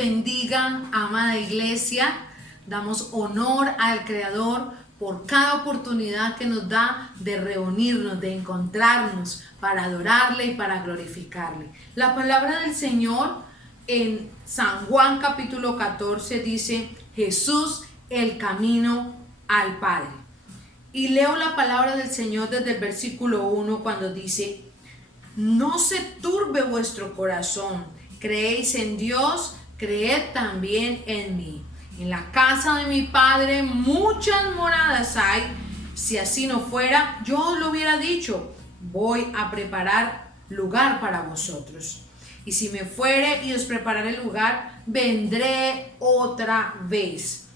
bendiga, amada iglesia. Damos honor al Creador por cada oportunidad que nos da de reunirnos, de encontrarnos para adorarle y para glorificarle. La palabra del Señor en San Juan capítulo 14 dice: Jesús, el camino al Padre. Y leo la palabra del Señor desde el versículo 1 cuando dice: no se turbe vuestro corazón, creéis en Dios, creed también en mí. En la casa de mi Padre muchas moradas hay. Si así no fuera, yo os lo hubiera dicho: voy a preparar lugar para vosotros. Y si me fuere y os prepararé lugar, vendré otra vez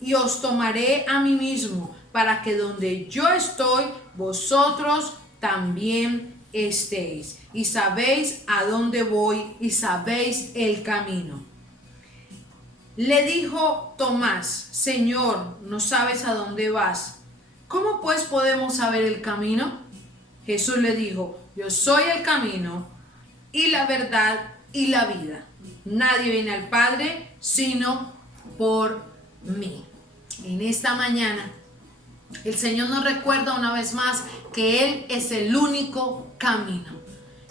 y os tomaré a mí mismo, para que donde yo estoy, vosotros también estéis. Y sabéis a dónde voy y sabéis el camino. Le dijo Tomás: Señor, ¿no sabes a dónde vas? ¿Cómo pues podemos saber el camino? Jesús le dijo: yo soy el camino y la verdad y la vida. Nadie viene al Padre sino por mí. En esta mañana el Señor nos recuerda una vez más que Él es el único camino,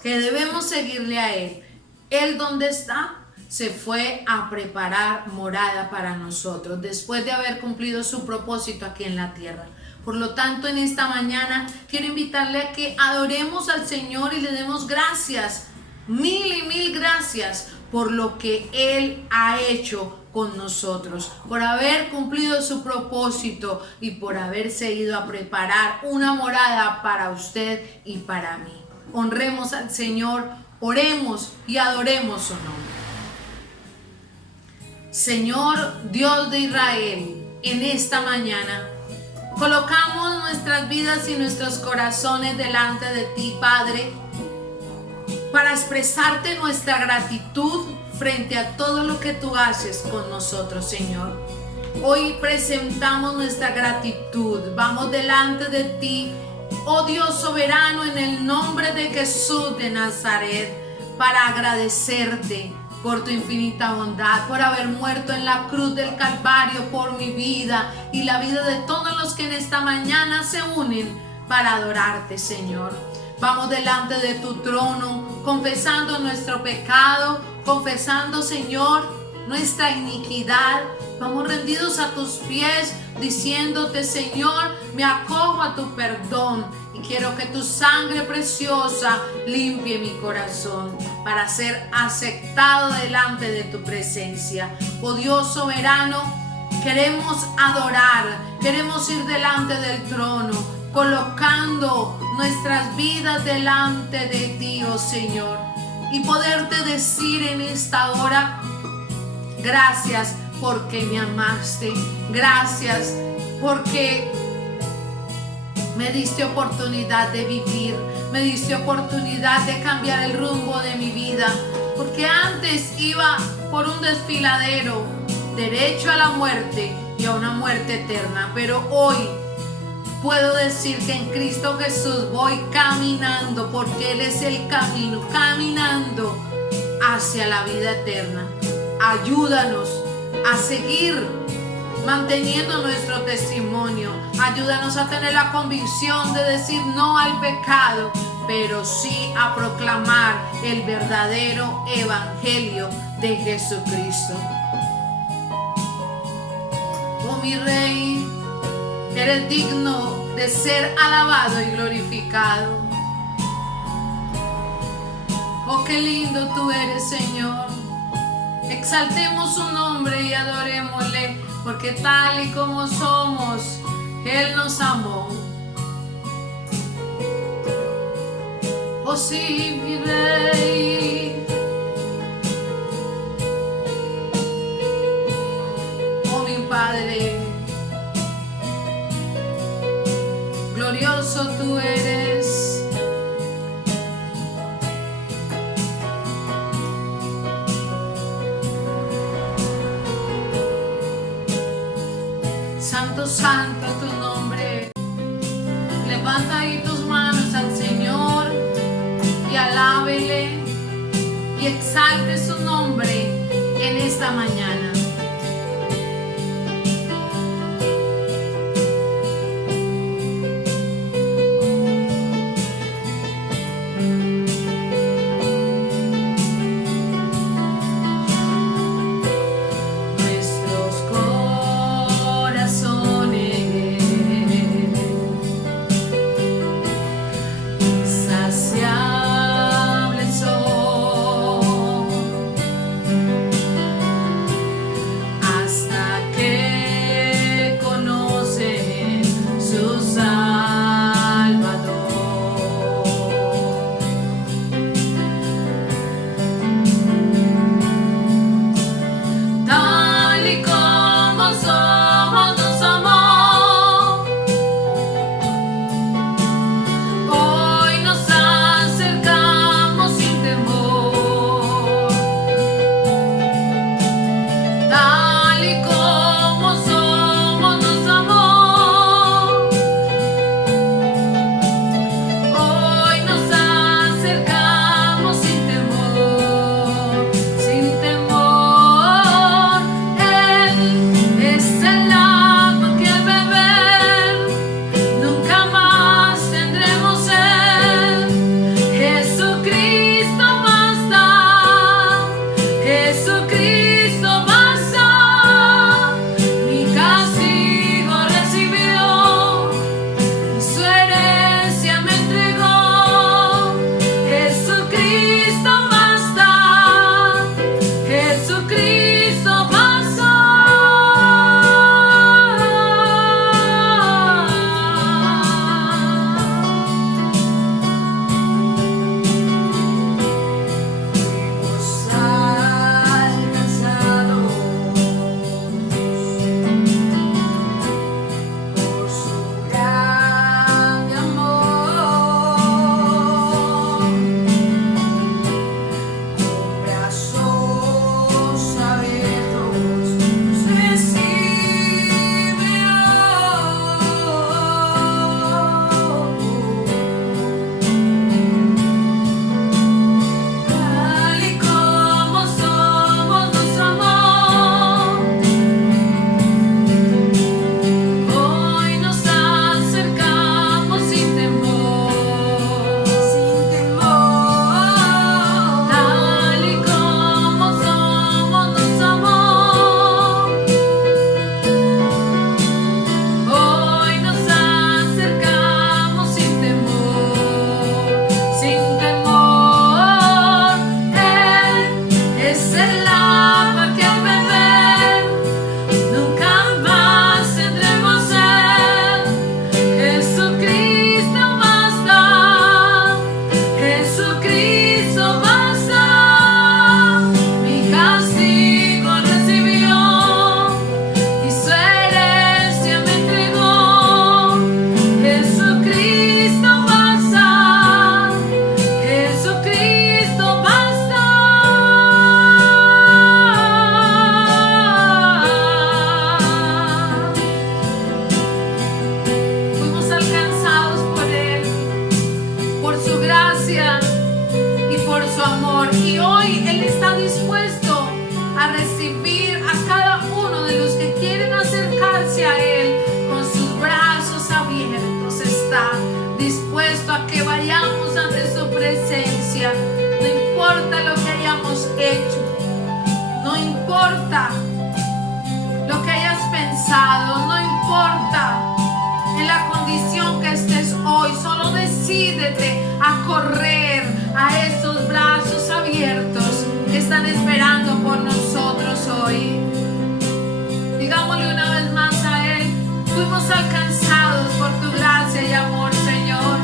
que debemos seguirle a Él. Él, donde está, se fue a preparar morada para nosotros después de haber cumplido su propósito aquí en la tierra. Por lo tanto, en esta mañana quiero invitarle a que adoremos al Señor y le demos gracias, mil y mil gracias por lo que Él ha hecho con nosotros, por haber cumplido su propósito y por haberse ido a preparar una morada para usted y para mí. Honremos al Señor, oremos y adoremos su nombre. Señor Dios de Israel, en esta mañana colocamos nuestras vidas y nuestros corazones delante de ti, Padre, para expresarte nuestra gratitud frente a todo lo que tú haces con nosotros, Señor. Hoy presentamos nuestra gratitud, vamos delante de ti, oh Dios soberano, en el nombre de Jesús de Nazaret, para agradecerte por tu infinita bondad, por haber muerto en la cruz del Calvario por mi vida y la vida de todos los que en esta mañana se unen para adorarte, Señor. Vamos delante de tu trono, confesando nuestro pecado, confesando, Señor, nuestra iniquidad. Vamos rendidos a tus pies, diciéndote: Señor, me acojo a tu perdón y quiero que tu sangre preciosa limpie mi corazón para ser aceptado delante de tu presencia. Oh Dios soberano, queremos adorar, queremos ir delante del trono, colocando nuestras vidas delante de ti, oh Señor, y poderte decir en esta hora: gracias porque me amaste, gracias porque me diste oportunidad de vivir, me diste oportunidad de cambiar el rumbo de mi vida, porque antes iba por un desfiladero derecho a la muerte y a una muerte eterna, pero hoy puedo decir que en Cristo Jesús voy caminando, porque Él es el camino, caminando hacia la vida eterna. Ayúdanos a seguir manteniendo nuestro testimonio. Ayúdanos a tener la convicción de decir no al pecado, pero sí a proclamar el verdadero evangelio de Jesucristo. Oh mi Rey, eres digno de ser alabado y glorificado. Oh, qué lindo tú eres, Señor. Exaltemos su nombre y adorémosle, porque tal y como somos, Él nos amó. Oh sí, mi Rey. Oh mi Padre. Glorioso tú eres. Santo, santo tu nombre. Levanta ahí tus manos al Señor y alábele y exalte su nombre en esta mañana. No importa en la condición que estés hoy, solo decídete a correr a esos brazos abiertos que están esperando por nosotros hoy. Digámosle una vez más a Él: fuimos alcanzados por tu gracia y amor, Señor.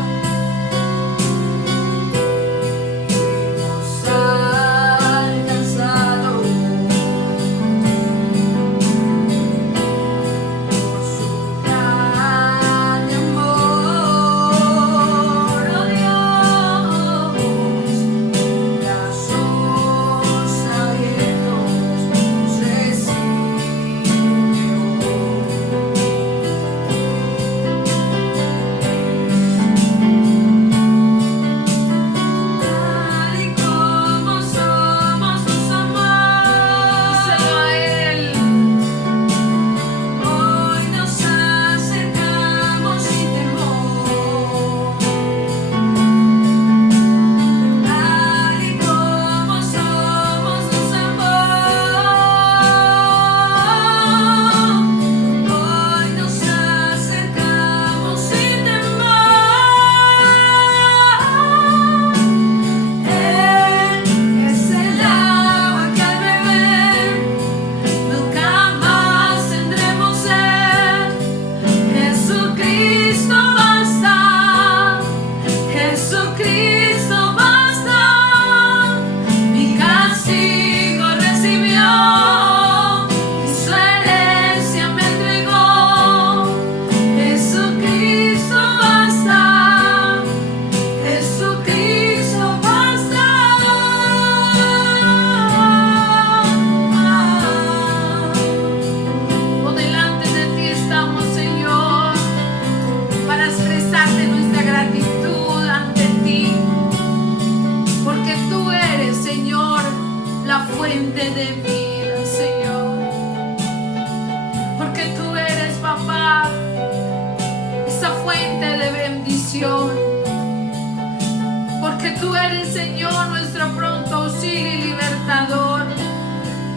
tú eres, Señor, nuestro pronto auxilio y libertador.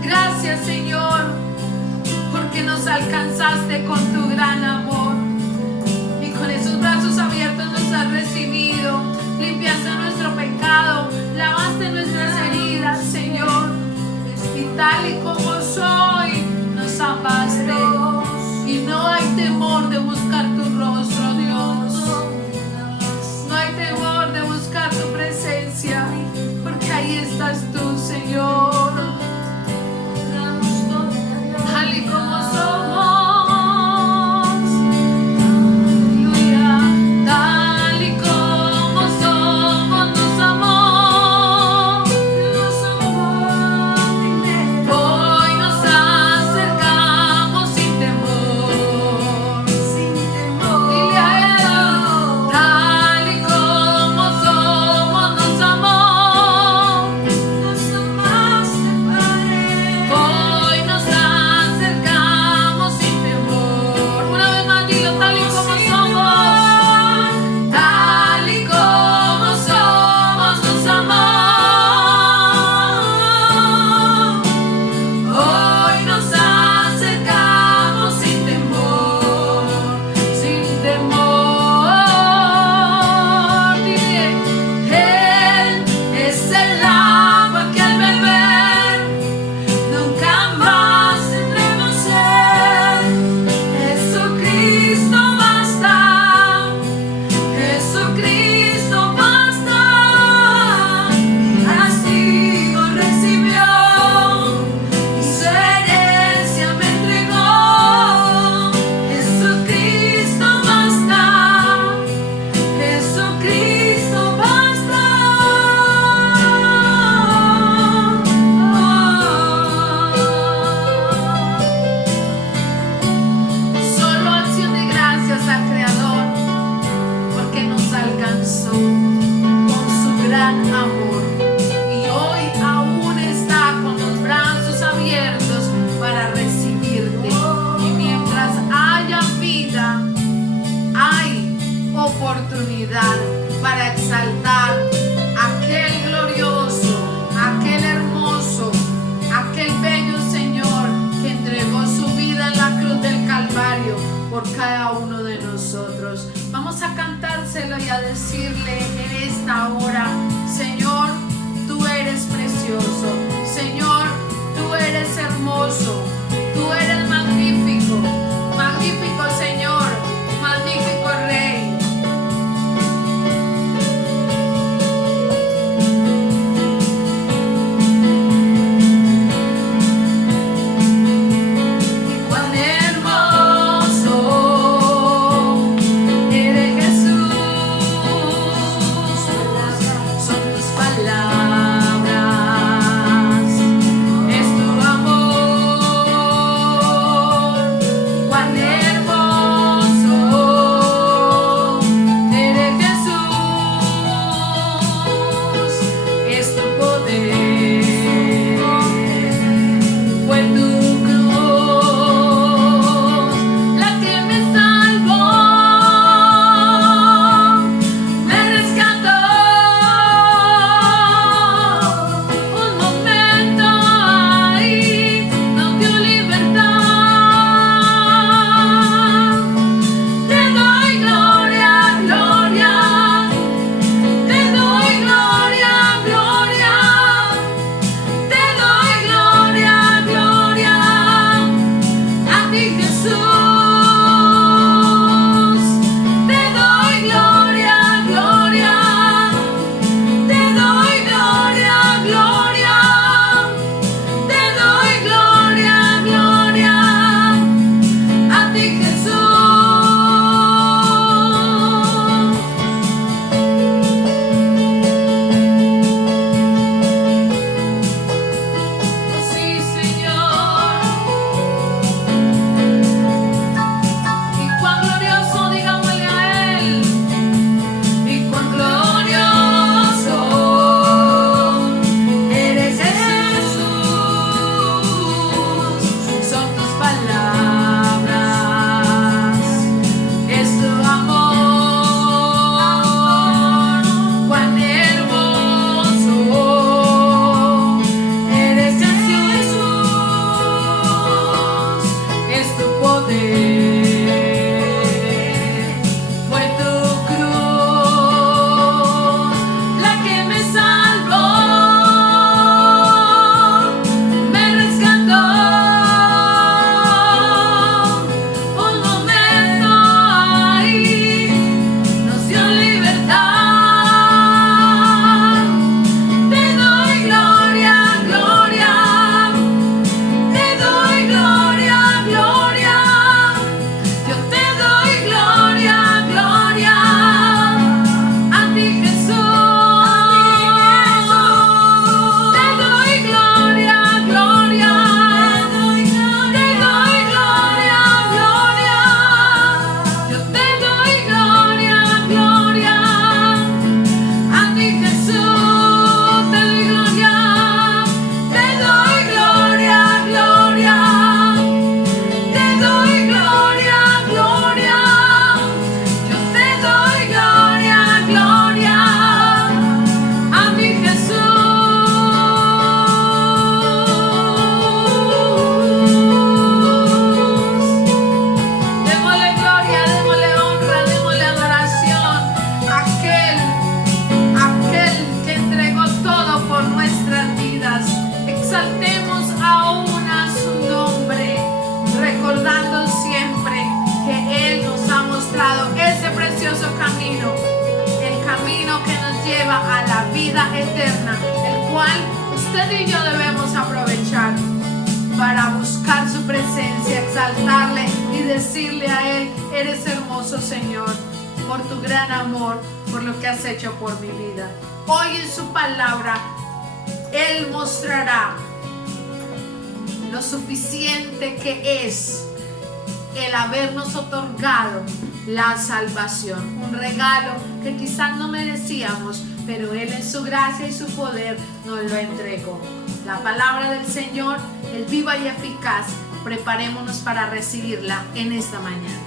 Gracias, Señor, porque nos alcanzaste con tu gran amor y con esos brazos abiertos nos has recibido. Limpiaste nuestro pecado, lavaste nuestras heridas, Señor, y tal y como soy nos amaste. Y no hay temor de buscar tu rostro, Dios. No hay temor de buscar tu presencia, porque ahí estás tú, Señor. Tal y como somos, aleluya. Tal y como somos, nos amó. Hoy nos acercamos sin temor. Dile a Él, tal y como somos, nos amó. Hoy nos acercamos sin temor. Una vez más dilo, tal y como somos. Tal y como somos, nos amó. Hoy nos acercamos sin temor, sin temor. Dile, Él es el agua que al beber nunca más tendremos sed. Jesucristo basta, Jesucristo basta. Castigo recibió y su herencia me entregó. Jesucristo basta, Jesucristo basta. Solo acción de gracias al Creador, porque nos alcanzó con su gran amor y hoy aún está con los brazos abiertos para recibirte. Y mientras haya vida, hay oportunidad para exaltar aquel glorioso, aquel hermoso, aquel bello Señor que entregó su vida en la cruz del Calvario por cada uno de nosotros. Vamos a cantárselo y a decirle en esta hora: Señor, tú eres precioso. Señor, tú eres hermoso. Tú eres magnífico. Magnífico Señor, magnífico Rey. Y cuán hermoso eres, Jesús. Son tus palabras, es tu amor. Fue tu cruz la que me salvó, me rescató. Un momento ahí nos dio libertad. Te doy gloria, gloria. Te doy gloria, gloria. Yo te doy gloria, gloria. A ti, Jesús. Te doy gloria, gloria. Te doy gloria, gloria. Yo te doy gloria, gloria. A ti, Jesús. Te doy gloria. Te doy gloria, gloria. Te doy gloria, gloria. Yo te doy gloria, gloria. A mi Jesús. Démosle gloria, démosle honra, démosle adoración a aquel que entregó todo por nuestras vidas. Exaltemos aún a su nombre, recordando siempre que Él nos ha mostrado ese precioso camino, el camino que nos lleva a la vida eterna, el cual usted y yo debemos aprovechar para buscar su presencia, exaltarle y decirle a Él: eres hermoso, Señor, por tu gran amor, por lo que has hecho por mi vida. Hoy en su palabra Él mostrará lo suficiente que es el habernos otorgado la salvación, un regalo que quizás no merecíamos, pero Él en su gracia y su poder nos lo entregó. La palabra del Señor es viva y eficaz. Preparémonos para recibirla en esta mañana.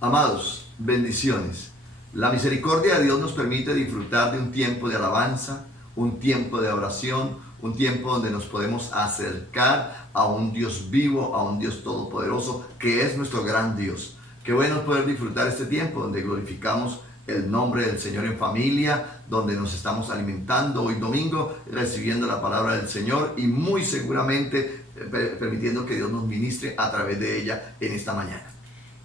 Amados, bendiciones. La misericordia de Dios nos permite disfrutar de un tiempo de alabanza, un tiempo de oración, un tiempo donde nos podemos acercar a un Dios vivo, a un Dios todopoderoso, que es nuestro gran Dios. Qué bueno poder disfrutar este tiempo donde glorificamos el nombre del Señor en familia, donde nos estamos alimentando hoy domingo, recibiendo la palabra del Señor y muy seguramente permitiendo que Dios nos ministre a través de ella en esta mañana.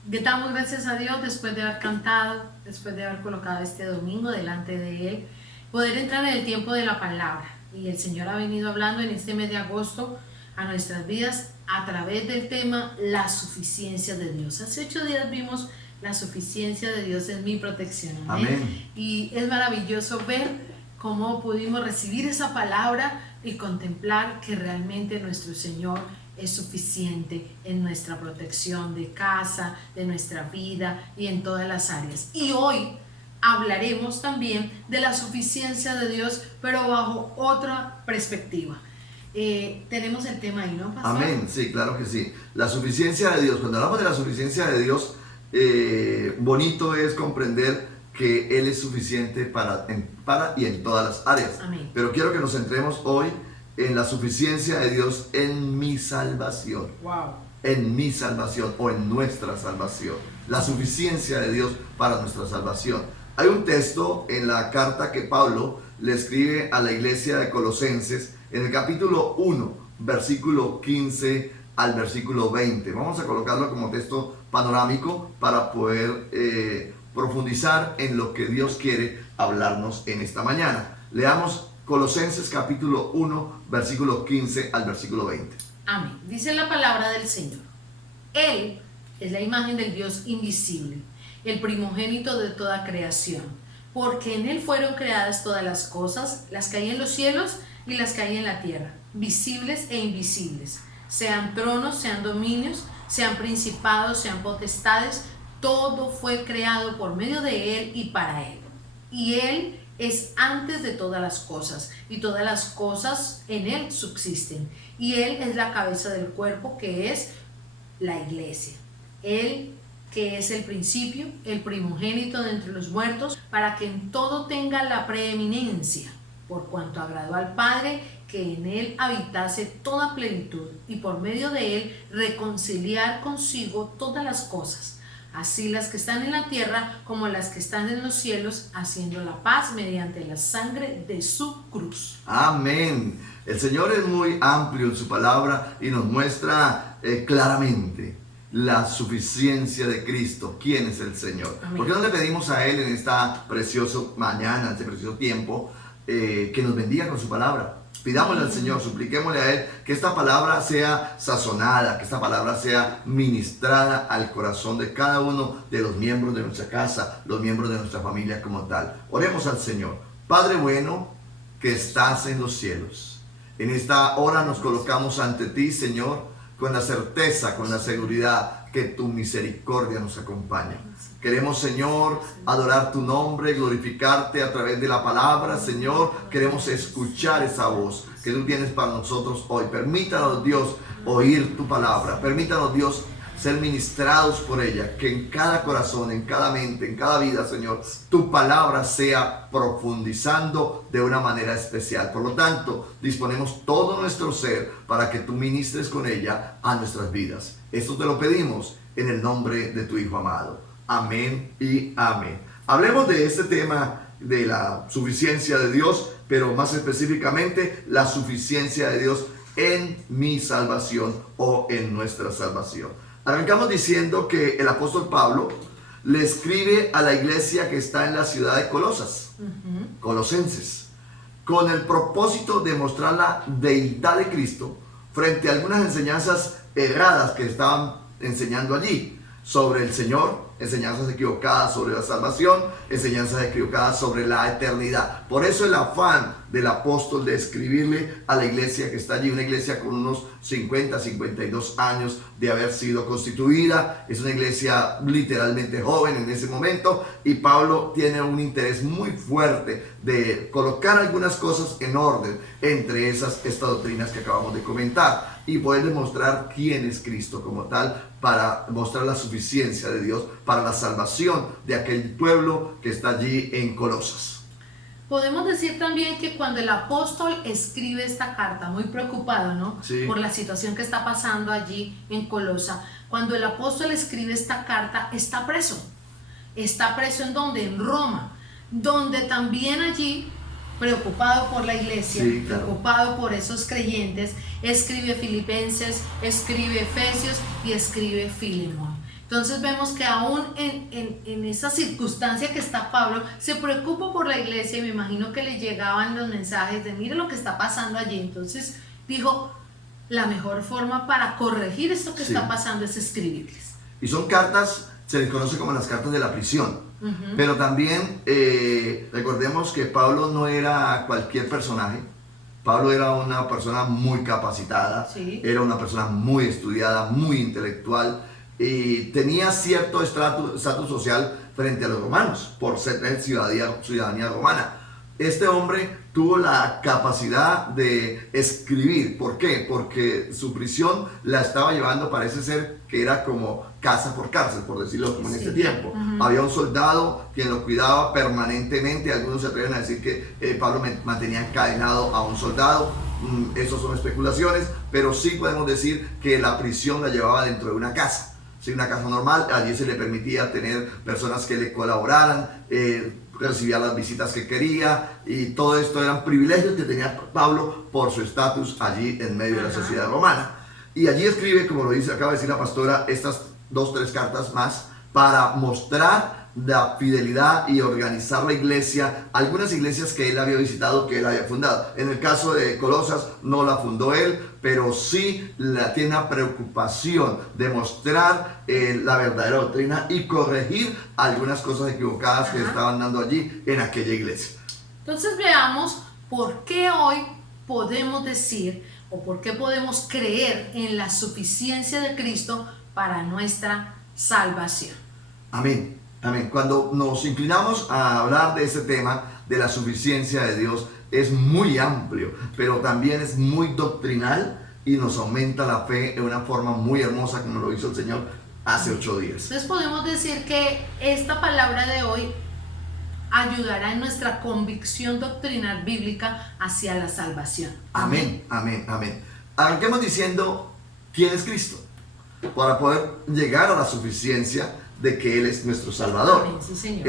Le damos gracias a Dios después de haber cantado, después de haber colocado este domingo delante de Él, poder entrar en el tiempo de la palabra. Y el Señor ha venido hablando en este mes de agosto a nuestras vidas a través del tema la suficiencia de Dios. Hace 8 días vimos la suficiencia de Dios en mi protección. Amén. Y es maravilloso ver cómo pudimos recibir esa palabra y contemplar que realmente nuestro Señor es suficiente en nuestra protección de casa, de nuestra vida y en todas las áreas. Y hoy hablaremos también de la suficiencia de Dios, pero bajo otra perspectiva. Tenemos el tema ahí, ¿no, pastor? Amén, sí, claro que sí. La suficiencia de Dios. Cuando hablamos de la suficiencia de Dios, bonito es comprender que Él es suficiente para y en todas las áreas. Amén. Pero quiero que nos centremos hoy en la suficiencia de Dios en mi salvación. Wow. En mi salvación o en nuestra salvación. La suficiencia de Dios para nuestra salvación. Hay un texto en la carta que Pablo le escribe a la iglesia de Colosenses en el capítulo 1, versículo 15 al versículo 20. Vamos a colocarlo como texto panorámico para poder profundizar en lo que Dios quiere hablarnos en esta mañana. Leamos Colosenses capítulo 1, versículo 15 al versículo 20. Amén. Dice la palabra del Señor: Él es la imagen del Dios invisible, el primogénito de toda creación, porque en Él fueron creadas todas las cosas, las que hay en los cielos y las que hay en la tierra, visibles e invisibles, sean tronos, sean dominios, sean principados, sean potestades. Todo fue creado por medio de Él y para Él. Y Él es antes de todas las cosas, y todas las cosas en Él subsisten. Y Él es la cabeza del cuerpo, que es la iglesia. Él que es el principio, el primogénito de entre los muertos, para que en todo tenga la preeminencia, por cuanto agradó al Padre que en él habitase toda plenitud, y por medio de él reconciliar consigo todas las cosas, así las que están en la tierra como las que están en los cielos, haciendo la paz mediante la sangre de su cruz. Amén. El Señor es muy amplio en su palabra y nos muestra claramente la suficiencia de Cristo. ¿Quién es el Señor? Amén. ¿Por qué no le pedimos a Él en esta preciosa mañana, en este precioso tiempo, que nos bendiga con su palabra? Pidámosle al Señor, supliquémosle a Él que esta palabra sea sazonada, que esta palabra sea ministrada al corazón de cada uno de los miembros de nuestra casa, los miembros de nuestra familia como tal. Oremos al Señor. Padre bueno, que estás en los cielos, en esta hora nos colocamos ante ti, Señor, con la certeza, con la seguridad que tu misericordia nos acompaña. Queremos, Señor, adorar tu nombre, glorificarte a través de la palabra, Señor. Queremos escuchar esa voz que tú tienes para nosotros hoy. Permítanos, Dios, oír tu palabra. Permítanos, Dios, ser ministrados por ella. Que en cada corazón, en cada mente, en cada vida, Señor, tu palabra sea profundizando de una manera especial. Por lo tanto, disponemos todo nuestro ser para que tú ministres con ella a nuestras vidas. Esto te lo pedimos en el nombre de tu Hijo amado. Amén y amén. Hablemos de este tema de la suficiencia de Dios, pero más específicamente la suficiencia de Dios en mi salvación o en nuestra salvación. Arrancamos diciendo que el apóstol Pablo le escribe a la iglesia que está en la ciudad de Colosas, Colosenses, con el propósito de mostrar la deidad de Cristo frente a algunas enseñanzas erradas que estaban enseñando allí sobre el Señor, enseñanzas equivocadas sobre la salvación, enseñanzas equivocadas sobre la eternidad. Por eso el afán del apóstol de escribirle a la iglesia que está allí, una iglesia con unos 50, 52 años de haber sido constituida. Es una iglesia literalmente joven en ese momento, y Pablo tiene un interés muy fuerte de colocar algunas cosas en orden entre estas doctrinas que acabamos de comentar y poder demostrar quién es Cristo como tal, para mostrar la suficiencia de Dios para la salvación de aquel pueblo que está allí en Colosas. Podemos decir también que cuando el apóstol escribe esta carta, muy preocupado, ¿no? Sí. Por la situación que está pasando allí en Colosa, cuando el apóstol escribe esta carta, está preso. ¿Está preso en dónde? En Roma, donde también allí, preocupado por la iglesia, sí, claro, preocupado por esos creyentes, escribe Filipenses, escribe Efesios y escribe Filemón. Entonces vemos que aún en esa circunstancia que está Pablo, se preocupa por la iglesia, y me imagino que le llegaban los mensajes de mire lo que está pasando allí. Entonces dijo, la mejor forma para corregir esto que está pasando es escribirles. Y son cartas, se les conoce como las cartas de la prisión. Pero también recordemos que Pablo no era cualquier personaje. Pablo era una persona muy capacitada, era una persona muy estudiada, muy intelectual, y tenía cierto estatus social frente a los romanos por ser ciudadanía romana. Este hombre tuvo la capacidad de escribir. ¿Por qué? Porque su prisión la estaba llevando, parece ser que era como casa por cárcel, por decirlo como en este tiempo. Había un soldado quien lo cuidaba permanentemente. Algunos se atreven a decir que Pablo mantenía encadenado a un soldado. Esas son especulaciones, pero sí podemos decir que la prisión la llevaba dentro de una casa. Sí, una casa normal. Allí se le permitía tener personas que le colaboraran, recibía las visitas que quería, y todo esto eran privilegios que tenía Pablo por su estatus allí en medio de la sociedad romana. Y allí escribe, como lo dice, acaba de decir la pastora, estas 2-3 cartas más para mostrar la fidelidad y organizar la iglesia, algunas iglesias que él había visitado, que él había fundado. En el caso de Colosas no la fundó él, pero sí tiene una preocupación de mostrar la verdadera doctrina y corregir algunas cosas equivocadas que estaban dando allí en aquella iglesia. Entonces veamos por qué hoy podemos decir o por qué podemos creer en la suficiencia de Cristo para nuestra salvación. Amén. Amén. Cuando nos inclinamos a hablar de ese tema de la suficiencia de Dios, es muy amplio, pero también es muy doctrinal y nos aumenta la fe en una forma muy hermosa, como lo hizo el Señor hace 8 días. Entonces podemos decir que esta palabra de hoy ayudará en nuestra convicción doctrinal bíblica hacia la salvación. Amén, amén, amén. Arranquemos diciendo quién es Cristo, para poder llegar a la suficiencia de que Él es nuestro Salvador. Amén, sí, Señor.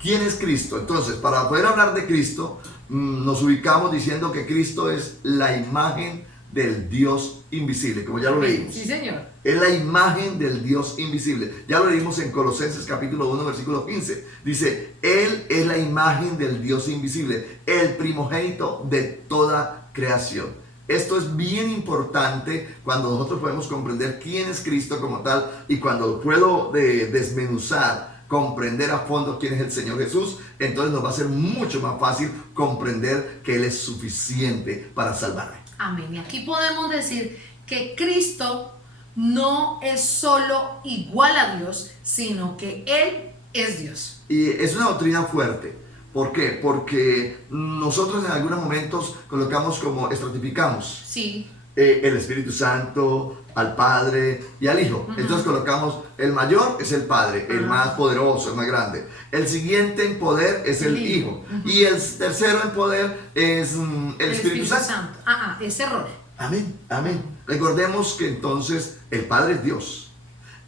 ¿Quién es Cristo? Entonces, para poder hablar de Cristo, nos ubicamos diciendo que Cristo es la imagen del Dios invisible, como ya lo leímos. Sí, Señor. Es la imagen del Dios invisible. Ya lo leímos en Colosenses capítulo 1, versículo 15. Dice, Él es la imagen del Dios invisible, el primogénito de toda creación. Esto es bien importante cuando nosotros podemos comprender quién es Cristo como tal, y cuando puedo desmenuzar, comprender a fondo quién es el Señor Jesús, entonces nos va a ser mucho más fácil comprender que Él es suficiente para salvarme. Amén. Y aquí podemos decir que Cristo no es solo igual a Dios, sino que Él es Dios. Y es una doctrina fuerte. ¿Por qué? Porque nosotros en algunos momentos colocamos como estratificamos Sí. el Espíritu Santo, al Padre y al Hijo. Entonces colocamos, el mayor es el Padre, el más poderoso, el más grande. El siguiente en poder es el Hijo. Y el tercero en poder es el Espíritu Santo. Es error. Amén, amén. Recordemos que entonces el Padre es Dios,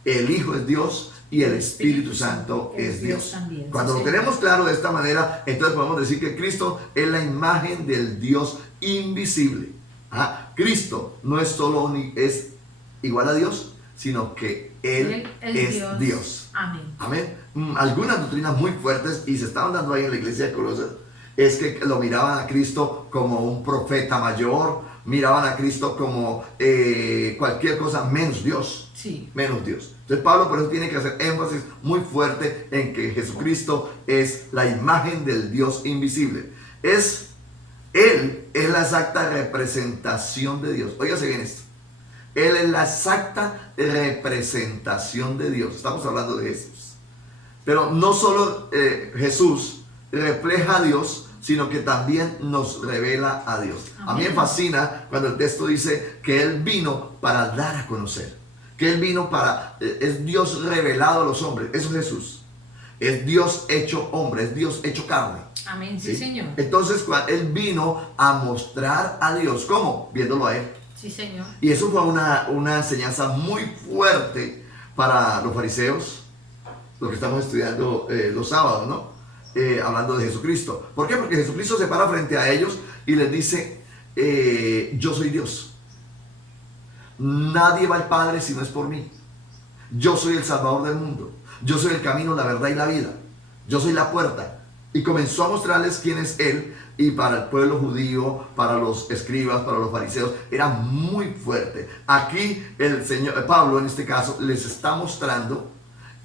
el Hijo es Dios y el Espíritu Santo es Dios. También, Cuando sí, lo tenemos claro de esta manera, entonces podemos decir que Cristo es la imagen del Dios invisible. Cristo no es solo es igual a Dios, sino que Él es Dios. Amén. Amén. Algunas doctrinas muy fuertes, y se estaban dando ahí en la iglesia de Colosas, es que lo miraban a Cristo como un profeta mayor, miraban a Cristo como cualquier cosa menos Dios. Sí. Menos Dios. Entonces Pablo por eso tiene que hacer énfasis muy fuerte en que Jesucristo es la imagen del Dios invisible. Él es la exacta representación de Dios. Óigase bien esto. Él es la exacta representación de Dios. Estamos hablando de Jesús. Pero no solo Jesús refleja a Dios, sino que también nos revela a Dios. Amén. A mí me fascina cuando el texto dice que Él vino para dar a conocer. Que Él vino es Dios revelado a los hombres. Eso es Jesús. Es Dios hecho hombre, es Dios hecho carne. Amén, sí, Señor. Entonces Él vino a mostrar a Dios. ¿Cómo? Viéndolo a Él. Sí, Señor. Y eso fue una enseñanza muy fuerte para los fariseos, lo que estamos estudiando los sábados, ¿no? Hablando de Jesucristo. ¿Por qué? Porque Jesucristo se para frente a ellos y les dice, yo soy Dios. Nadie va al Padre si no es por mí. Yo soy el Salvador del mundo. Yo soy el camino, la verdad y la vida. Yo soy la puerta. Y comenzó a mostrarles quién es Él. Y para el pueblo judío, para los escribas, para los fariseos, era muy fuerte. Aquí el Señor, Pablo en este caso, les está mostrando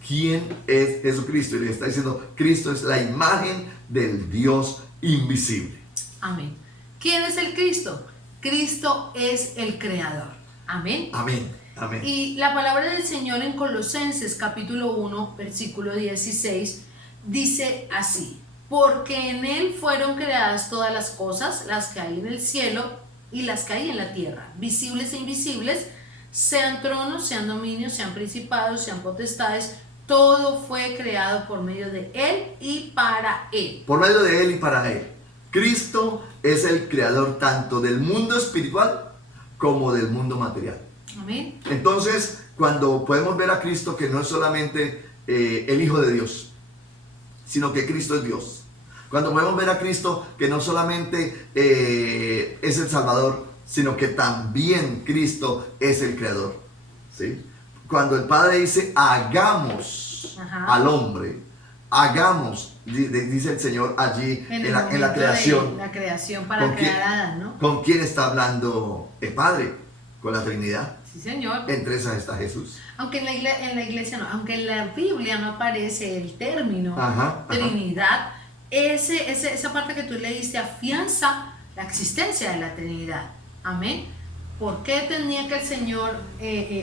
quién es Jesucristo. Y les está diciendo, Cristo es la imagen del Dios invisible. Amén. ¿Quién es el Cristo? Cristo es el Creador. Amén. Amén. Amén. Y la palabra del Señor en Colosenses capítulo 1, versículo 16, dice así: porque en Él fueron creadas todas las cosas, las que hay en el cielo y las que hay en la tierra, visibles e invisibles, sean tronos, sean dominios, sean principados, sean potestades, todo fue creado por medio de Él y para Él. Por medio de Él y para Él. Cristo es el creador tanto del mundo espiritual como del mundo material. Amén. Entonces, cuando podemos ver a Cristo, que no es solamente el Hijo de Dios, sino que Cristo es Dios. Cuando podemos ver a Cristo, que no solamente es el Salvador, sino que también Cristo es el Creador. ¿Sí? Cuando el Padre dice, hagamos al hombre, hagamos, dice el Señor allí en la creación. La creación para crear a Adán, ¿no? ¿Con quién está hablando el Padre? Con la Trinidad. Sí, Señor. Entre esas está Jesús. Aunque en la iglesia no, aunque en la Biblia no aparece el término Trinidad, esa parte que tú leíste afianza la existencia de la Trinidad. Amén. ¿Por qué tenía que el Señor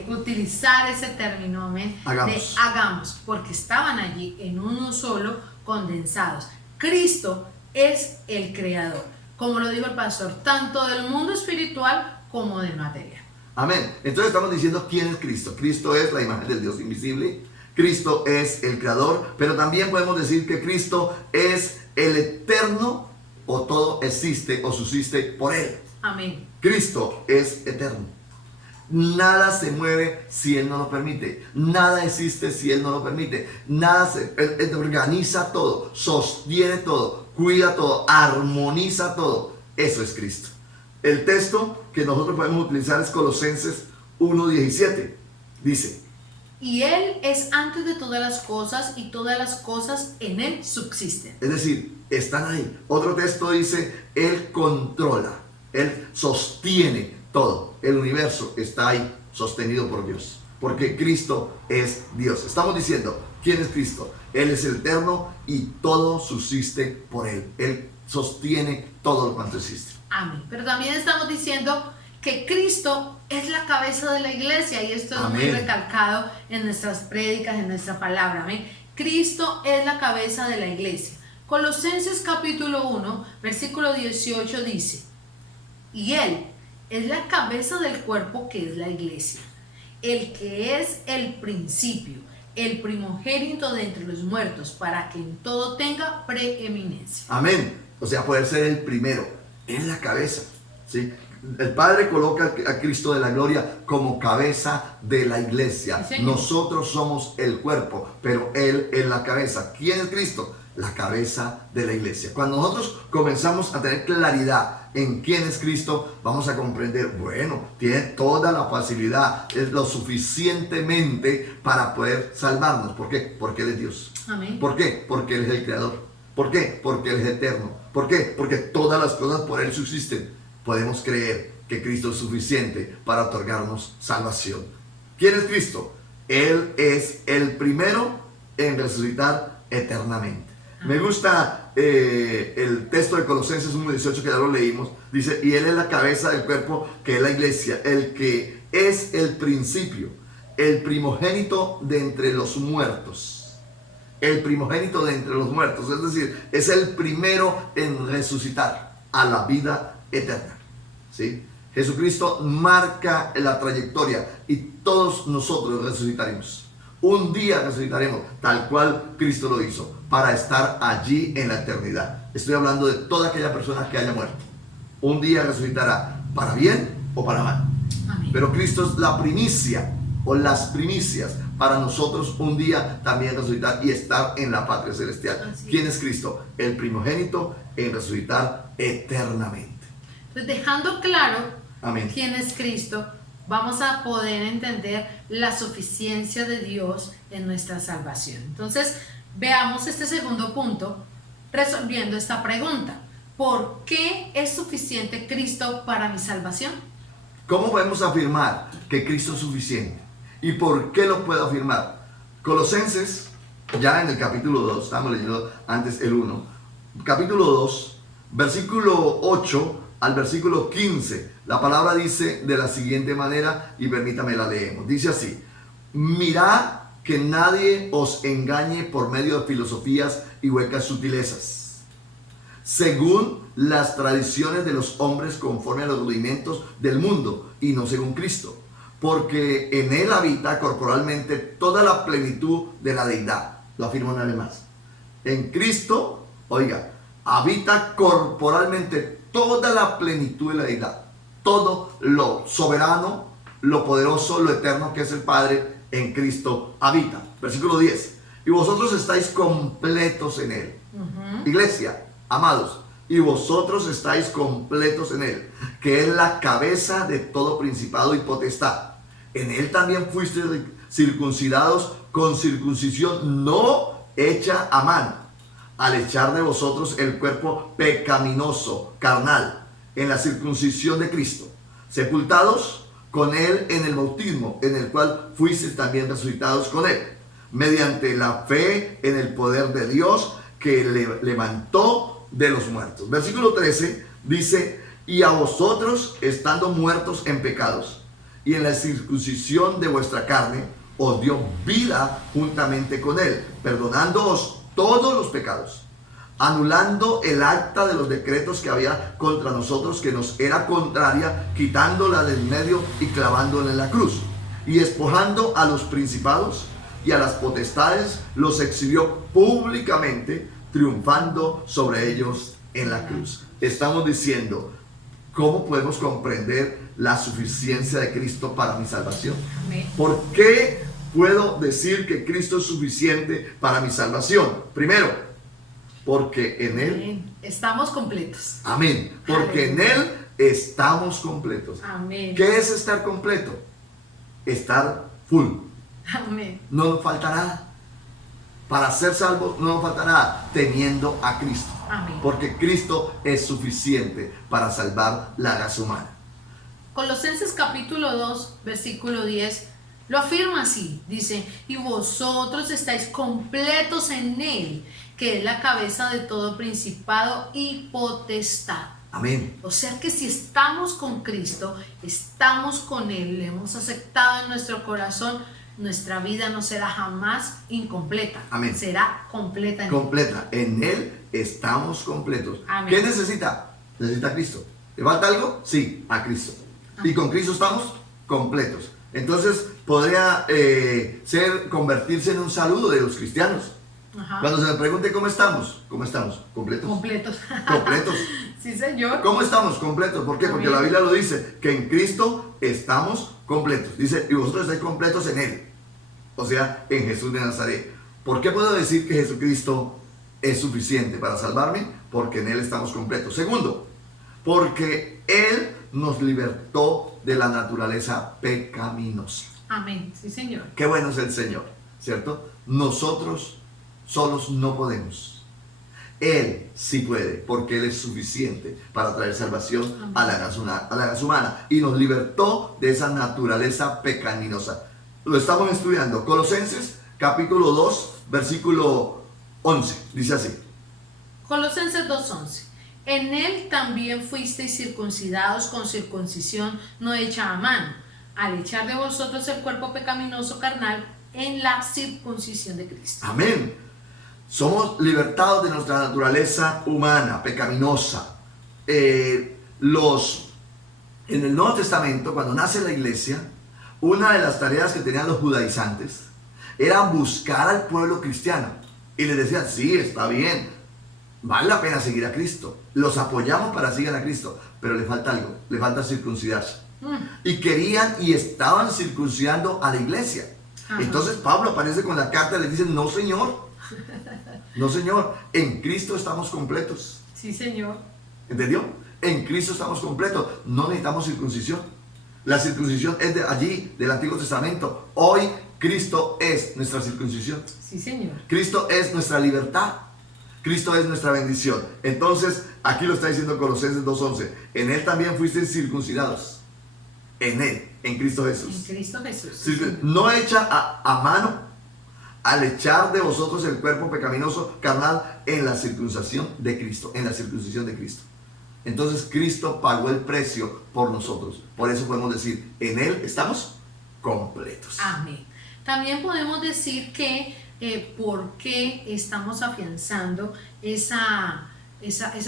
utilizar ese término? Amén. Hagamos. Porque estaban allí en uno solo, condensados. Cristo es el creador, como lo dijo el pastor, tanto del mundo espiritual como del material. Amén. Entonces estamos diciendo quién es Cristo. Cristo es la imagen del Dios invisible. Cristo es el creador. Pero también podemos decir que Cristo es el eterno, o todo existe o subsiste por Él. Amén. Cristo es eterno. Nada se mueve si Él no lo permite. Nada existe si Él no lo permite. Él organiza todo, sostiene todo, cuida todo, armoniza todo. Eso es Cristo. El texto que nosotros podemos utilizar es Colosenses 1:17. Dice: Y Él es antes de todas las cosas, y todas las cosas en Él subsisten. es decir, están ahí. Otro texto dice: Él controla, Él sostiene todo. El universo está ahí, sostenido por Dios, porque Cristo es Dios. Estamos diciendo, ¿quién es Cristo? Él es el eterno y todo subsiste por Él. Él sostiene todo lo cuanto existe. Amén. Pero también estamos diciendo que Cristo es la cabeza de la iglesia, y esto es muy Amén. recalcado en nuestras prédicas, en nuestra palabra. Amén. Cristo es la cabeza de la iglesia. Colosenses capítulo 1, versículo 18 dice: y Él es la cabeza del cuerpo, que es la iglesia, el que es el principio, el primogénito de entre los muertos, para que en todo tenga preeminencia. Amén. O sea, poder ser el primero en la cabeza, ¿sí? El Padre coloca a Cristo de la gloria como cabeza de la iglesia. Sí, señor. Nosotros somos el cuerpo, pero Él es la cabeza. ¿Quién es Cristo? La cabeza de la iglesia. Cuando nosotros comenzamos a tener claridad en quién es Cristo, vamos a comprender, bueno, tiene toda la facilidad, es lo suficientemente para poder salvarnos. ¿Por qué? Porque Él es Dios. Amén. ¿Por qué? Porque Él es el creador. ¿Por qué? Porque Él es eterno. ¿Por qué? Porque todas las cosas por Él subsisten. Podemos creer que Cristo es suficiente para otorgarnos salvación. ¿Quién es Cristo? Él es el primero en resucitar eternamente. Me gusta el texto de Colosenses 1:18 que ya lo leímos. Dice: y Él es la cabeza del cuerpo, que es la iglesia, el que es el principio, el primogénito de entre los muertos. El primogénito de entre los muertos, es decir, es el primero en resucitar a la vida eterna. ¿Sí? Jesucristo marca la trayectoria y todos nosotros resucitaremos. Un día resucitaremos tal cual Cristo lo hizo, para estar allí en la eternidad. Estoy hablando de toda aquella persona que haya muerto. Un día resucitará, para bien o para mal. Amén. Pero Cristo es la primicia o las primicias para nosotros un día también resucitar y estar en la patria celestial. Así ¿Quién es Cristo? El primogénito en resucitar eternamente. Entonces, dejando claro Amén. quién es Cristo, vamos a poder entender la suficiencia de Dios en nuestra salvación. Entonces, veamos este segundo punto resolviendo esta pregunta: ¿por qué es suficiente Cristo para mi salvación? ¿Cómo podemos afirmar que Cristo es suficiente? ¿Y por qué lo puedo afirmar? Colosenses, ya en el capítulo 2, estamos leyendo antes el 1, capítulo 2, versículo 8 al versículo 15, la palabra dice de la siguiente manera, y permítame la leemos. Dice así: mirad que nadie os engañe por medio de filosofías y huecas sutilezas, según las tradiciones de los hombres, conforme a los rudimentos del mundo, y no según Cristo, porque en Él habita corporalmente toda la plenitud de la deidad. Lo afirmo una vez más. En Cristo, oiga, habita corporalmente toda la plenitud de la deidad. Todo lo soberano, lo poderoso, lo eterno que es el Padre, en Cristo habita. Versículo 10. Y vosotros estáis completos en Él. Iglesia, amados, y vosotros estáis completos en Él, que es la cabeza de todo principado y potestad. En Él también fuisteis circuncidados con circuncisión no hecha a mano, al echar de vosotros el cuerpo pecaminoso, carnal, en la circuncisión de Cristo, sepultados con Él en el bautismo, en el cual fuisteis también resucitados con Él, mediante la fe en el poder de Dios que le levantó de los muertos. Versículo 13 dice: y a vosotros, estando muertos en pecados y en la circuncisión de vuestra carne, os dio vida juntamente con Él, perdonándoos todos los pecados, anulando el acta de los decretos que había contra nosotros, que nos era contraria, quitándola del medio y clavándola en la cruz. Y despojando a los principados y a las potestades, los exhibió públicamente, triunfando sobre ellos en la cruz. Estamos diciendo, ¿cómo podemos comprender la suficiencia de Cristo para mi salvación? Amén. ¿Por qué puedo decir que Cristo es suficiente para mi salvación? Primero, porque en Él... Amén. Estamos completos. Amén. Porque en Él estamos completos. Amén. ¿Qué es estar completo? Estar full. Amén. No nos falta nada. Para ser salvos no nos falta nada, teniendo a Cristo. Amén. Porque Cristo es suficiente para salvar la raza humana. Colosenses capítulo 2, versículo 10, lo afirma así, dice, y vosotros estáis completos en Él, que es la cabeza de todo principado y potestad. Amén. O sea que si estamos con Cristo, estamos con Él, le hemos aceptado en nuestro corazón, nuestra vida no será jamás incompleta. Amén. Será completa en Él. Completa. En Él estamos completos. Amén. ¿Qué necesita? Necesita a Cristo. ¿Le falta algo? Sí, a Cristo. Y con Cristo estamos completos. Entonces podría convertirse en un saludo de los cristianos. Ajá. Cuando se me pregunte cómo estamos completos. Completos. Completos. Sí, señor. ¿Cómo estamos? Completos. ¿Por qué? Porque Amén. la Biblia lo dice, que en Cristo estamos completos. Dice, y vosotros estáis completos en Él. O sea, en Jesús de Nazaret. ¿Por qué puedo decir que Jesucristo es suficiente para salvarme? Porque en Él estamos completos. Segundo, porque Él nos libertó de la naturaleza pecaminosa. Amén. Sí, señor. Qué bueno es el Señor, ¿cierto? Nosotros solos no podemos. Él sí puede, porque Él es suficiente para traer salvación a la raza humana. Y nos libertó de esa naturaleza pecaminosa. Lo estamos estudiando. Colosenses capítulo 2, versículo 11. Dice así. Colosenses 2:11. En Él también fuisteis circuncidados con circuncisión no hecha a mano, al echar de vosotros el cuerpo pecaminoso carnal en la circuncisión de Cristo. Amén. Somos libertados de nuestra naturaleza humana, pecaminosa. En el Nuevo Testamento, cuando nace la iglesia, una de las tareas que tenían los judaizantes era buscar al pueblo cristiano. Y les decían, sí, está bien, vale la pena seguir a Cristo. Los apoyamos para seguir a Cristo, pero le falta algo, le falta circuncidarse. Y querían y estaban circuncidando a la iglesia. Ajá. Entonces Pablo aparece con la carta y le dice, no señor, no señor, en Cristo estamos completos. Sí, señor. ¿Entendió? En Cristo estamos completos, no necesitamos circuncisión. La circuncisión es de allí, del Antiguo Testamento. Hoy Cristo es nuestra circuncisión. Sí, señor. Cristo es nuestra libertad. Cristo es nuestra bendición. Entonces, aquí lo está diciendo Colosenses 2:11. En Él también fuisteis circuncidados. En Él, en Cristo En Jesús. Cristo Jesús. Sí, no hecha a mano, al echar de vosotros el cuerpo pecaminoso carnal en la circuncisión de Cristo. En la circuncisión de Cristo. Entonces Cristo pagó el precio por nosotros. Por eso podemos decir, en Él estamos completos. Amén. También podemos decir que por qué estamos afianzando esa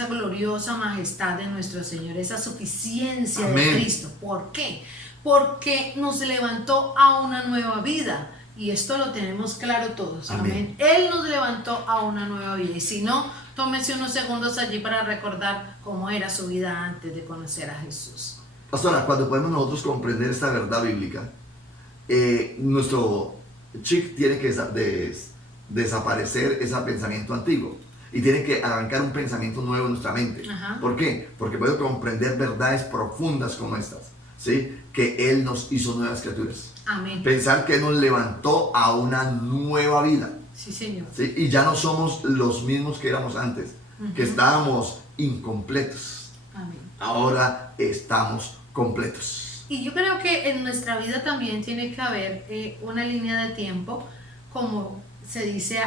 gloriosa majestad de nuestro Señor, esa suficiencia Amén. de Cristo. ¿Por qué? Porque nos levantó a una nueva vida. Y esto lo tenemos claro todos. Amén. Amén. Él nos levantó a una nueva vida. Y si no, tómese unos segundos allí para recordar cómo era su vida antes de conocer a Jesús. Pastora, cuando podemos nosotros comprender esta verdad bíblica, nuestro chip tiene que desaparecer ese pensamiento antiguo y tiene que arrancar un pensamiento nuevo en nuestra mente. Ajá. ¿Por qué? Porque puedo comprender verdades profundas como estas, ¿sí? Que Él nos hizo nuevas criaturas. Amén. Pensar que nos levantó a una nueva vida, Sí, Señor. ¿sí? Y ya no somos los mismos que éramos antes, que estábamos incompletos. Amén. Ahora estamos completos. Y yo creo que en nuestra vida también tiene que haber una línea de tiempo, como se dice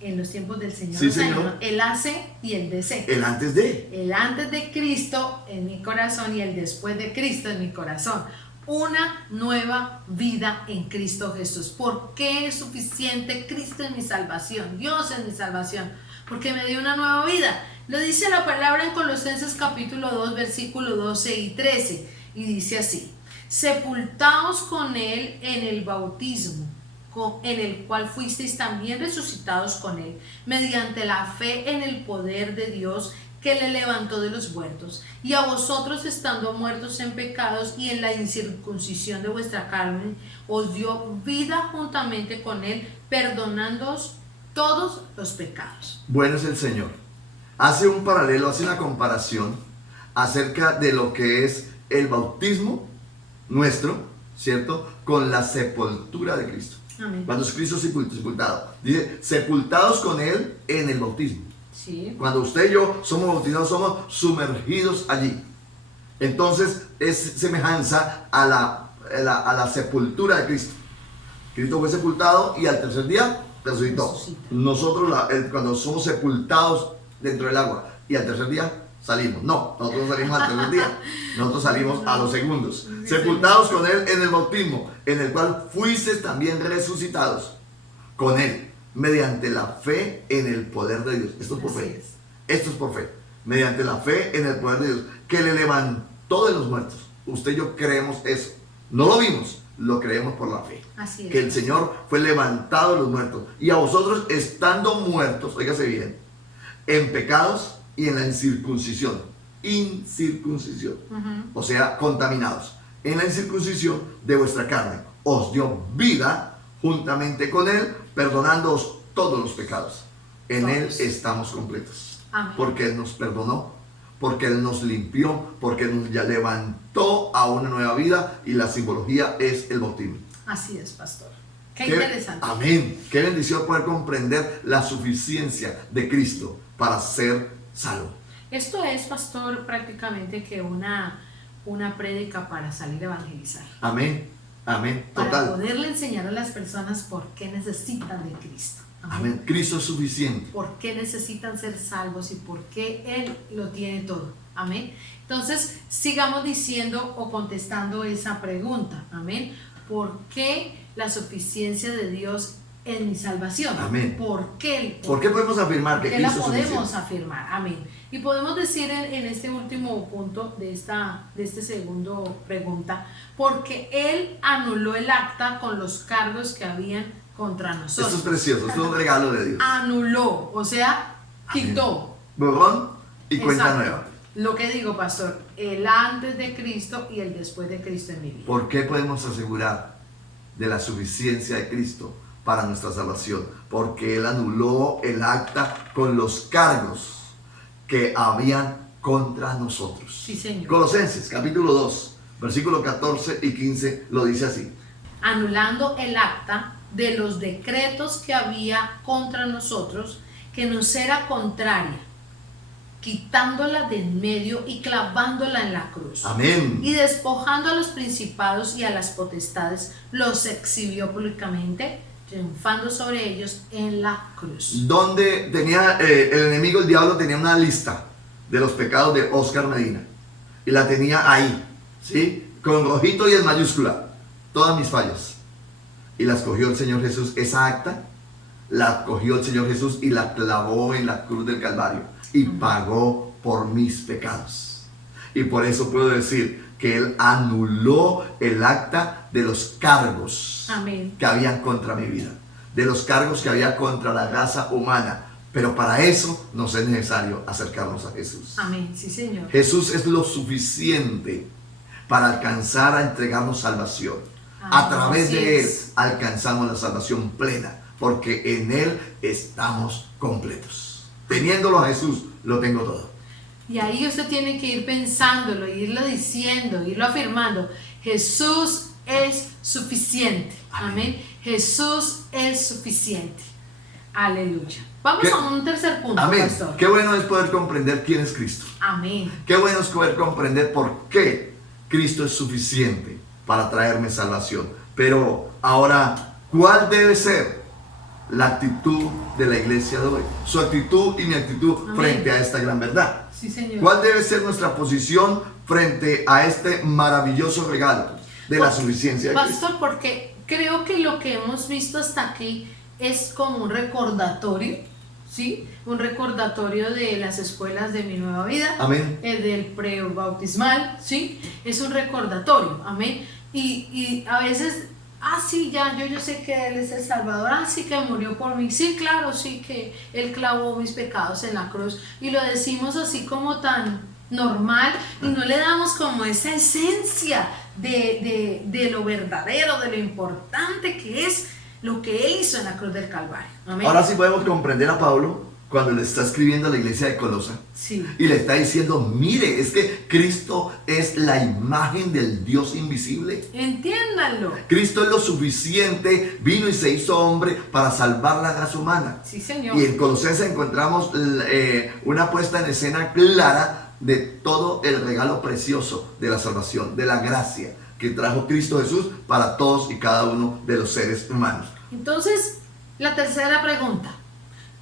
en los tiempos del Señor. Sí, O sea, Señor. el hace y el DC. El antes de. El antes de Cristo en mi corazón y el después de Cristo en mi corazón. una nueva vida en Cristo Jesús. ¿Por qué es suficiente Cristo en mi salvación? Dios en mi salvación. Porque me dio una nueva vida. Lo dice la palabra en Colosenses capítulo 2, versículo 12 y 13. Y dice así: sepultaos con Él en el bautismo, en el cual fuisteis también resucitados con Él, mediante la fe en el poder de Dios que le levantó de los muertos, y a vosotros, estando muertos en pecados y en la incircuncisión de vuestra carne, os dio vida juntamente con Él, perdonándoos todos los pecados. Bueno es el Señor. Hace un paralelo, hace una comparación acerca de lo que es el bautismo nuestro, ¿cierto? Con la sepultura de Cristo. Amén. Cuando es Cristo sepultado, dice sepultados con Él en el bautismo. Sí. Cuando usted y yo somos bautizados, somos sumergidos allí. Entonces es semejanza a la sepultura de Cristo. Cristo fue sepultado y al tercer día resucitó. Nosotros cuando somos sepultados dentro del agua y al tercer día salimos. No, nosotros no salimos al tercer día. Nosotros salimos a los segundos. Sepultados con Él en el bautismo, en el cual fuisteis también resucitados con Él, mediante la fe en el poder de Dios. Esto es por fe. Esto es por fe. Mediante la fe en el poder de Dios, que le levantó de los muertos. Usted y yo creemos eso. No lo vimos, lo creemos por la fe. Así es. Que el Señor fue levantado de los muertos. Y a vosotros, estando muertos, óigase bien, en pecados y en la incircuncisión. Incircuncisión. O sea, contaminados. En la incircuncisión de vuestra carne. Os dio vida juntamente con Él, perdonándoos todos los pecados. En Él estamos completos. Amén. Porque Él nos perdonó, porque Él nos limpió, porque Él nos ya levantó a una nueva vida, y la simbología es el bautismo. Así es, pastor. Qué interesante. Amén. Qué bendición poder comprender la suficiencia de Cristo para ser salvo. Esto es, pastor, prácticamente que una prédica para salir a evangelizar. Amén. Amén. Para Total. poderle enseñar a las personas por qué necesitan de Cristo. Amén. Cristo es suficiente. Por qué necesitan ser salvos y por qué Él lo tiene todo. Amén. Entonces, sigamos diciendo o contestando esa pregunta. Amén. ¿Por qué la suficiencia de Dios en mi salvación? Amén. ¿Por qué? ¿Por qué podemos afirmar que Cristo es la suficiente? podemos afirmar. Amén. Y podemos decir en este último punto de este segundo pregunta, porque Él anuló el acta con los cargos que habían contra nosotros. Esto es precioso, esto es un regalo de Dios. Anuló, o sea, quitó. Borrón y cuenta Exacto. nueva. Lo que digo, pastor, el antes de Cristo y el después de Cristo en mi vida. ¿Por qué podemos asegurar de la suficiencia de Cristo para nuestra salvación? Porque Él anuló el acta con los cargos que habían contra nosotros. Sí, Señor. Colosenses capítulo 2, versículos 14 y 15 lo dice así. Anulando el acta de los decretos que había contra nosotros, que nos era contraria, quitándola de en medio y clavándola en la cruz. Amén. Y despojando a los principados y a las potestades, los exhibió públicamente, triunfando sobre ellos en la cruz. Donde tenía el enemigo, el diablo, tenía una lista de los pecados de Oscar Medina. Y la tenía ahí, ¿sí? Con rojito y en mayúscula. Todas mis fallas. Y las cogió el Señor Jesús, esa acta, la cogió el Señor Jesús y la clavó en la cruz del Calvario. Y pagó por mis pecados. Y por eso puedo decir que Él anuló el acta de los cargos. Amén. Que habían contra mi vida, de los cargos que había contra la raza humana. Pero para eso nos es necesario acercarnos a Jesús. Amén, sí, Señor. Jesús es lo suficiente para alcanzar a entregarnos salvación. A través de Él alcanzamos la salvación plena, porque en Él estamos completos. Teniéndolo a Jesús, lo tengo todo. Y ahí usted tiene que ir pensándolo, irlo diciendo, irlo afirmando. Jesús es suficiente. Amén. Jesús es suficiente. Aleluya. Vamos a un tercer punto, amén. pastor. Qué bueno es poder comprender quién es Cristo. Amén. Qué bueno es poder comprender por qué Cristo es suficiente para traerme salvación. Pero ahora, ¿cuál debe ser la actitud de la iglesia de hoy? Su actitud y mi actitud amén. Frente a esta gran verdad. Sí, Señor. ¿Cuál debe ser nuestra posición frente a este maravilloso regalo? de la suficiencia de Cristo. Pastor, porque creo que lo que hemos visto hasta aquí es como un recordatorio, ¿sí? Un recordatorio de las escuelas de Mi Nueva Vida, Amén. del prebautismal, ¿sí? Es un recordatorio, amén. Y a veces, sí, ya, yo sé que Él es el Salvador, sí que murió por mí, sí, claro, sí que Él clavó mis pecados en la cruz, y lo decimos así como tan normal, y no le damos como esa esencia de lo verdadero, de lo importante que es lo que Él hizo en la cruz del Calvario. Amén. Ahora sí podemos comprender a Pablo cuando le está escribiendo a la iglesia de Colosa, sí, y le está diciendo, mire, es que Cristo es la imagen del Dios invisible. Entiéndanlo. Cristo es lo suficiente, vino y se hizo hombre para salvar la raza humana. Sí, Señor. Y en Colosenses encontramos una puesta en escena clara de todo el regalo precioso de la salvación, de la gracia que trajo Cristo Jesús para todos y cada uno de los seres humanos. Entonces, la tercera pregunta: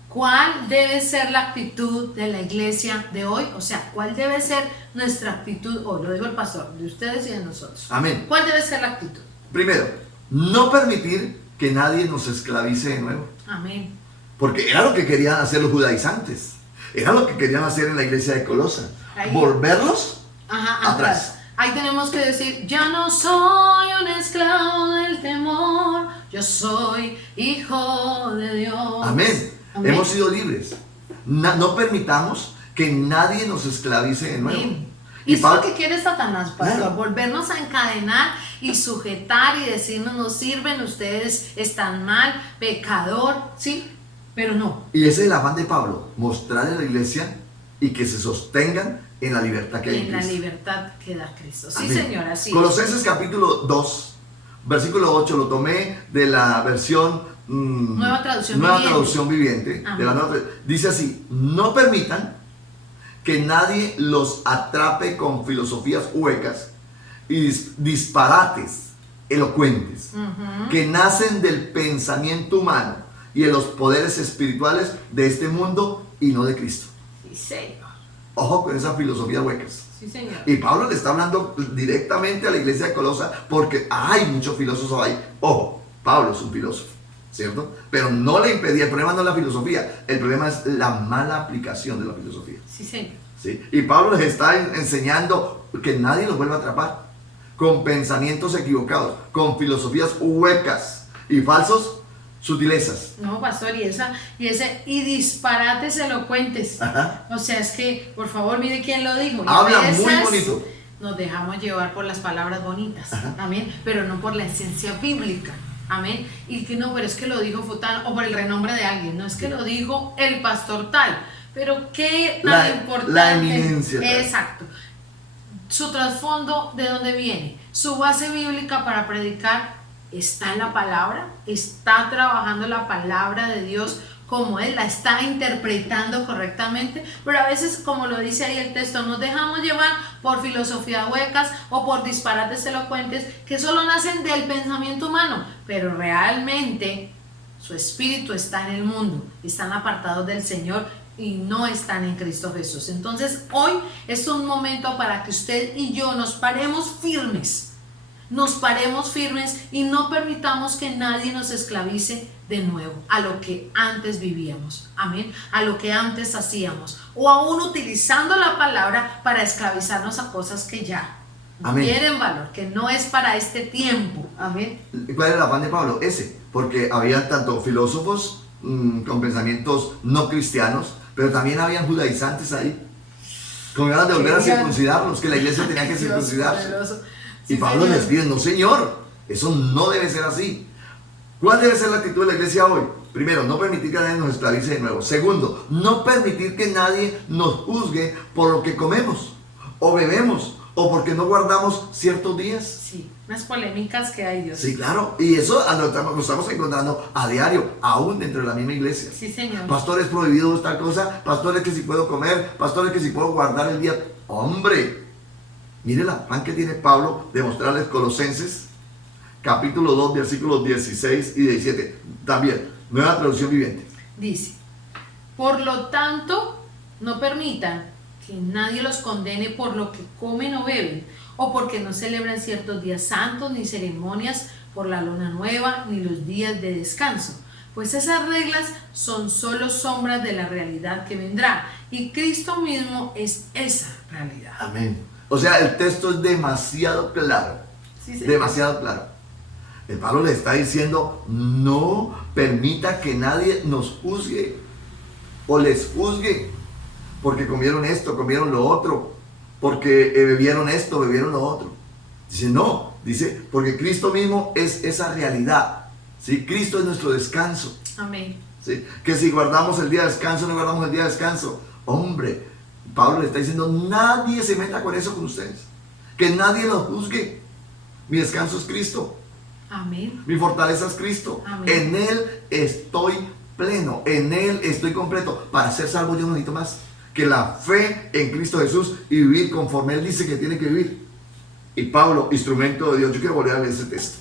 ¿cuál debe ser la actitud de la iglesia de hoy? O sea, ¿cuál debe ser nuestra actitud hoy? Lo dijo el pastor, de ustedes y de nosotros. Amén. ¿Cuál debe ser la actitud? Primero, no permitir que nadie nos esclavice de nuevo. Amén. Porque era lo que querían hacer los judaizantes. Era lo que querían hacer en la iglesia de Colosa. Ahí. Volverlos Atrás. Ahí tenemos que decir: ya no soy un esclavo del temor, yo soy hijo de Dios. Amén. Amén. Hemos sido libres. No permitamos que nadie nos esclavice de nuevo. Amén. Y eso es lo que quiere Satanás, pastor, Claro. volvernos a encadenar y sujetar y decirnos: no sirven, ustedes están mal, pecador, ¿sí? Pero no. Y ese es el afán de Pablo, mostrarle a la iglesia y que se sostengan en la libertad que hay en En la Cristo. libertad que da Cristo. Sí, Amén. señora, sí. Colosenses capítulo 2, versículo 8, lo tomé de la versión Nueva Traducción Nueva Viviente. Traducción Viviente. Amén. De la dice así: no permitan que nadie los atrape con filosofías huecas y disparates elocuentes Ujú. que nacen del pensamiento humano y de los poderes espirituales de este mundo y no de Cristo. Sí, señor. Ojo con esas filosofías huecas. Sí, señor. Y Pablo le está hablando directamente a la iglesia de Colosa porque hay muchos filósofos ahí. Ojo, Pablo es un filósofo, ¿cierto? Pero no le impedía, el problema no es la filosofía, el problema es la mala aplicación de la filosofía. Sí, señor. ¿Sí? Y Pablo les está enseñando que nadie los vuelva a atrapar con pensamientos equivocados, con filosofías huecas y falsos sutilezas. No, pastor, y disparates elocuentes. Ajá. O sea, es que, por favor, mire quién lo dijo. Y Habla a veces muy bonito. nos dejamos llevar por las palabras bonitas, Ajá. amén, pero no por la esencia bíblica, amén. Y que no, pero es que lo dijo fulano, o por el renombre de alguien, no es que lo dijo el pastor tal, pero qué tan importante. La eminencia tal. Exacto. Su trasfondo, ¿de dónde viene? Su base bíblica para predicar está en la palabra, está trabajando la palabra de Dios como Él la está interpretando correctamente, pero a veces, como lo dice ahí el texto, nos dejamos llevar por filosofías huecas o por disparates elocuentes que solo nacen del pensamiento humano, pero realmente su espíritu está en el mundo, están apartados del Señor y no están en Cristo Jesús. Entonces hoy es un momento para que usted y yo nos paremos firmes y no permitamos que nadie nos esclavice de nuevo a lo que antes vivíamos, amén, a lo que antes hacíamos, o aún utilizando la palabra para esclavizarnos a cosas que ya Amén. tienen valor, que no es para este tiempo, amén. ¿Cuál era el afán de Pablo? Ese, porque había tanto filósofos con pensamientos no cristianos, pero también habían judaizantes ahí, con ganas de volver a circuncidarlos, que la iglesia tenía que Dios circuncidarse. poderoso. Y Sí, Pablo señor. les pide: no, señor, eso no debe ser así. ¿Cuál debe ser la actitud de la iglesia hoy? Primero, no permitir que nadie nos esclavice de nuevo. Segundo, no permitir que nadie nos juzgue por lo que comemos o bebemos o porque no guardamos ciertos días. Sí, unas polémicas que hay, Dios. Sí, claro. Y eso lo estamos encontrando a diario, aún dentro de la misma iglesia. Sí, señor. Pastor, es prohibido esta cosa. Pastor, es que si puedo comer. Pastor, es que si puedo guardar el día. ¡Hombre! Mire el afán que tiene Pablo de mostrarles Colosenses, capítulo 2, versículos 16 y 17. También, Nueva Traducción Viviente. Dice: por lo tanto, no permitan que nadie los condene por lo que comen o beben, o porque no celebran ciertos días santos, ni ceremonias por la luna nueva, ni los días de descanso. Pues esas reglas son solo sombras de la realidad que vendrá, y Cristo mismo es esa realidad. Amén. O sea, el texto es demasiado claro. Sí, señor. Demasiado claro. El Pablo le está diciendo, no permita que nadie nos juzgue o les juzgue porque comieron esto, comieron lo otro, porque bebieron esto, bebieron lo otro. Dice, no, dice, porque Cristo mismo es esa realidad. ¿Sí? Cristo es nuestro descanso. Amén. ¿Sí? Que si guardamos el día de descanso, no guardamos el día de descanso. Hombre, Pablo le está diciendo, nadie se meta con eso con ustedes. Que nadie los juzgue. Mi descanso es Cristo. Amén. Mi fortaleza es Cristo. Amén. En Él estoy pleno. En Él estoy completo. Para ser salvo yo no necesito más que la fe en Cristo Jesús y vivir conforme Él dice que tiene que vivir. Y Pablo, instrumento de Dios. Yo quiero volver a leer ese texto.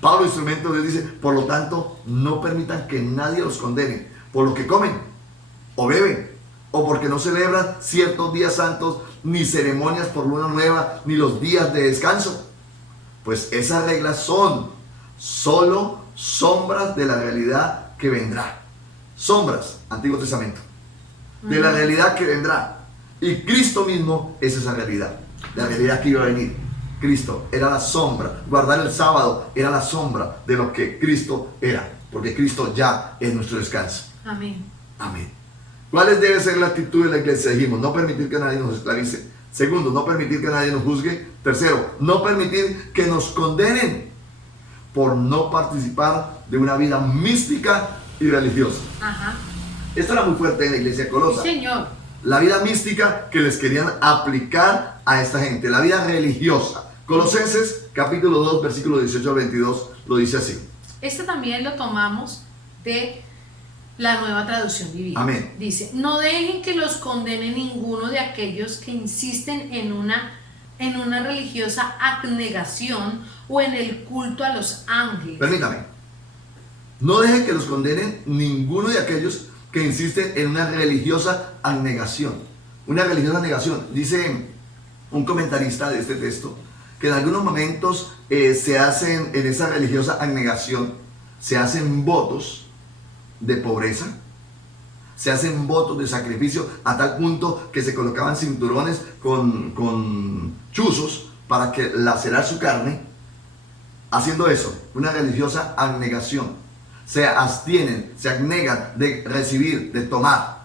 Pablo, instrumento de Dios, dice, por lo tanto, no permitan que nadie los condene por lo que comen o beben, o porque no celebran ciertos días santos, ni ceremonias por luna nueva, ni los días de descanso. Pues esas reglas son solo sombras de la realidad que vendrá. Sombras, Antiguo Testamento, de la realidad que vendrá. Y Cristo mismo es esa realidad, la realidad que iba a venir. Cristo era la sombra. Guardar el sábado era la sombra de lo que Cristo era, porque Cristo ya es nuestro descanso. Amén. Amén. ¿Cuál debe ser la actitud de la iglesia? Dijimos, no permitir que nadie nos esclavice. Segundo, no permitir que nadie nos juzgue. Tercero, no permitir que nos condenen por no participar de una vida mística y religiosa. Ajá. Esto era muy fuerte en la iglesia de Colosa. Sí, señor. La vida mística que les querían aplicar a esta gente, la vida religiosa. Colosenses capítulo 2, versículo 18 al 22, lo dice así. Este también lo tomamos de la Nueva Traducción Viviente. Amén. Dice, no dejen que los condene ninguno de aquellos que insisten en una religiosa abnegación o en el culto a los ángeles. Permítame. No dejen que los condenen ninguno de aquellos que insisten en una religiosa abnegación. Una religiosa negación. Dice un comentarista de este texto que en algunos momentos se hacen, en esa religiosa abnegación, se hacen votos de pobreza, se hacen votos de sacrificio a tal punto que se colocaban cinturones con chuzos para que lacerar su carne. Haciendo eso, una religiosa abnegación. Se abstienen, se abnegan de recibir, de tomar.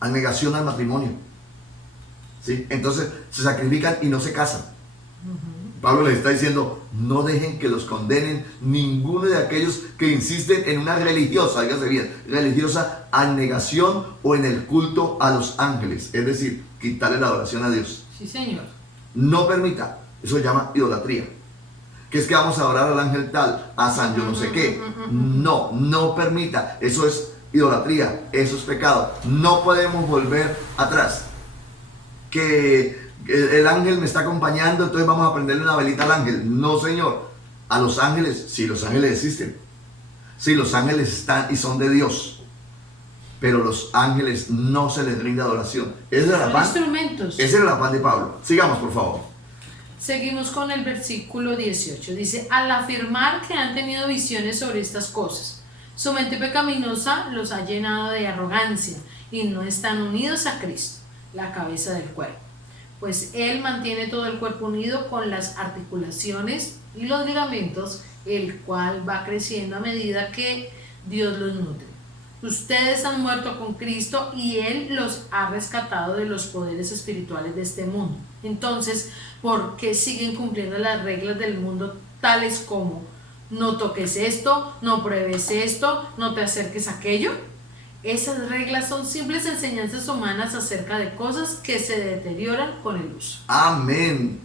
Abnegación al matrimonio. ¿Sí? Entonces se sacrifican y no se casan. Pablo les está diciendo, no dejen que los condenen ninguno de aquellos que insisten en una religiosa, dígase bien, religiosa abnegación o en el culto a los ángeles. Es decir, quitarle la adoración a Dios. Sí, señor. No permita, eso se llama idolatría. Que es que vamos a adorar al ángel tal, a San yo no sé qué. No, no permita, eso es idolatría, eso es pecado. No podemos volver atrás. Que el ángel me está acompañando, entonces vamos a prenderle una velita al ángel. No, señor. A los ángeles, sí, los ángeles existen. Sí, los ángeles están y son de Dios. Pero los ángeles no se les rinde adoración. Ese era el afán. Instrumentos. Ese era el afán de Pablo. Sigamos, por favor. Seguimos con el versículo 18. Dice, al afirmar que han tenido visiones sobre estas cosas, su mente pecaminosa los ha llenado de arrogancia y no están unidos a Cristo, la cabeza del cuerpo. Pues Él mantiene todo el cuerpo unido con las articulaciones y los ligamentos, el cual va creciendo a medida que Dios los nutre. Ustedes han muerto con Cristo y Él los ha rescatado de los poderes espirituales de este mundo. Entonces, ¿por qué siguen cumpliendo las reglas del mundo tales como no toques esto, no pruebes esto, no te acerques a aquello? Esas reglas son simples enseñanzas humanas acerca de cosas que se deterioran con el uso. Amén.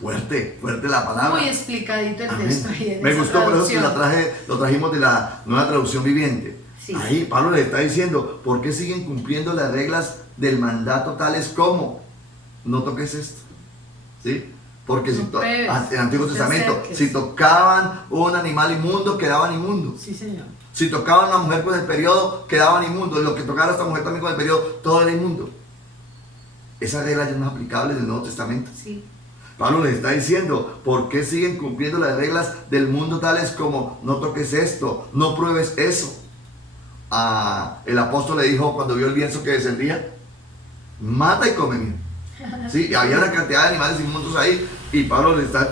Fuerte, fuerte la palabra. Muy explicadito el Amén. texto ahí en Me esa gustó, por eso que traducción. lo trajimos de la Nueva Traducción Viviente. Sí. Ahí Pablo le está diciendo, ¿por qué siguen cumpliendo las reglas del mandato tales como no toques esto? ¿Sí? Porque No si pruebes, en el Antiguo no te Testamento, acerques. si tocaban un animal inmundo, quedaban inmundos. Sí, señor. Si tocaban a una mujer con el periodo, quedaban inmundos. Y lo que tocara a esta mujer también con el periodo, todo era inmundo. Esas reglas ya no son aplicables del Nuevo Testamento. Sí. Pablo les está diciendo, ¿por qué siguen cumpliendo las reglas del mundo tales como no toques esto, no pruebes eso? El apóstol le dijo cuando vio el lienzo que descendía, mata y come bien. Sí, había una cantidad de animales inmundos ahí y Pablo le está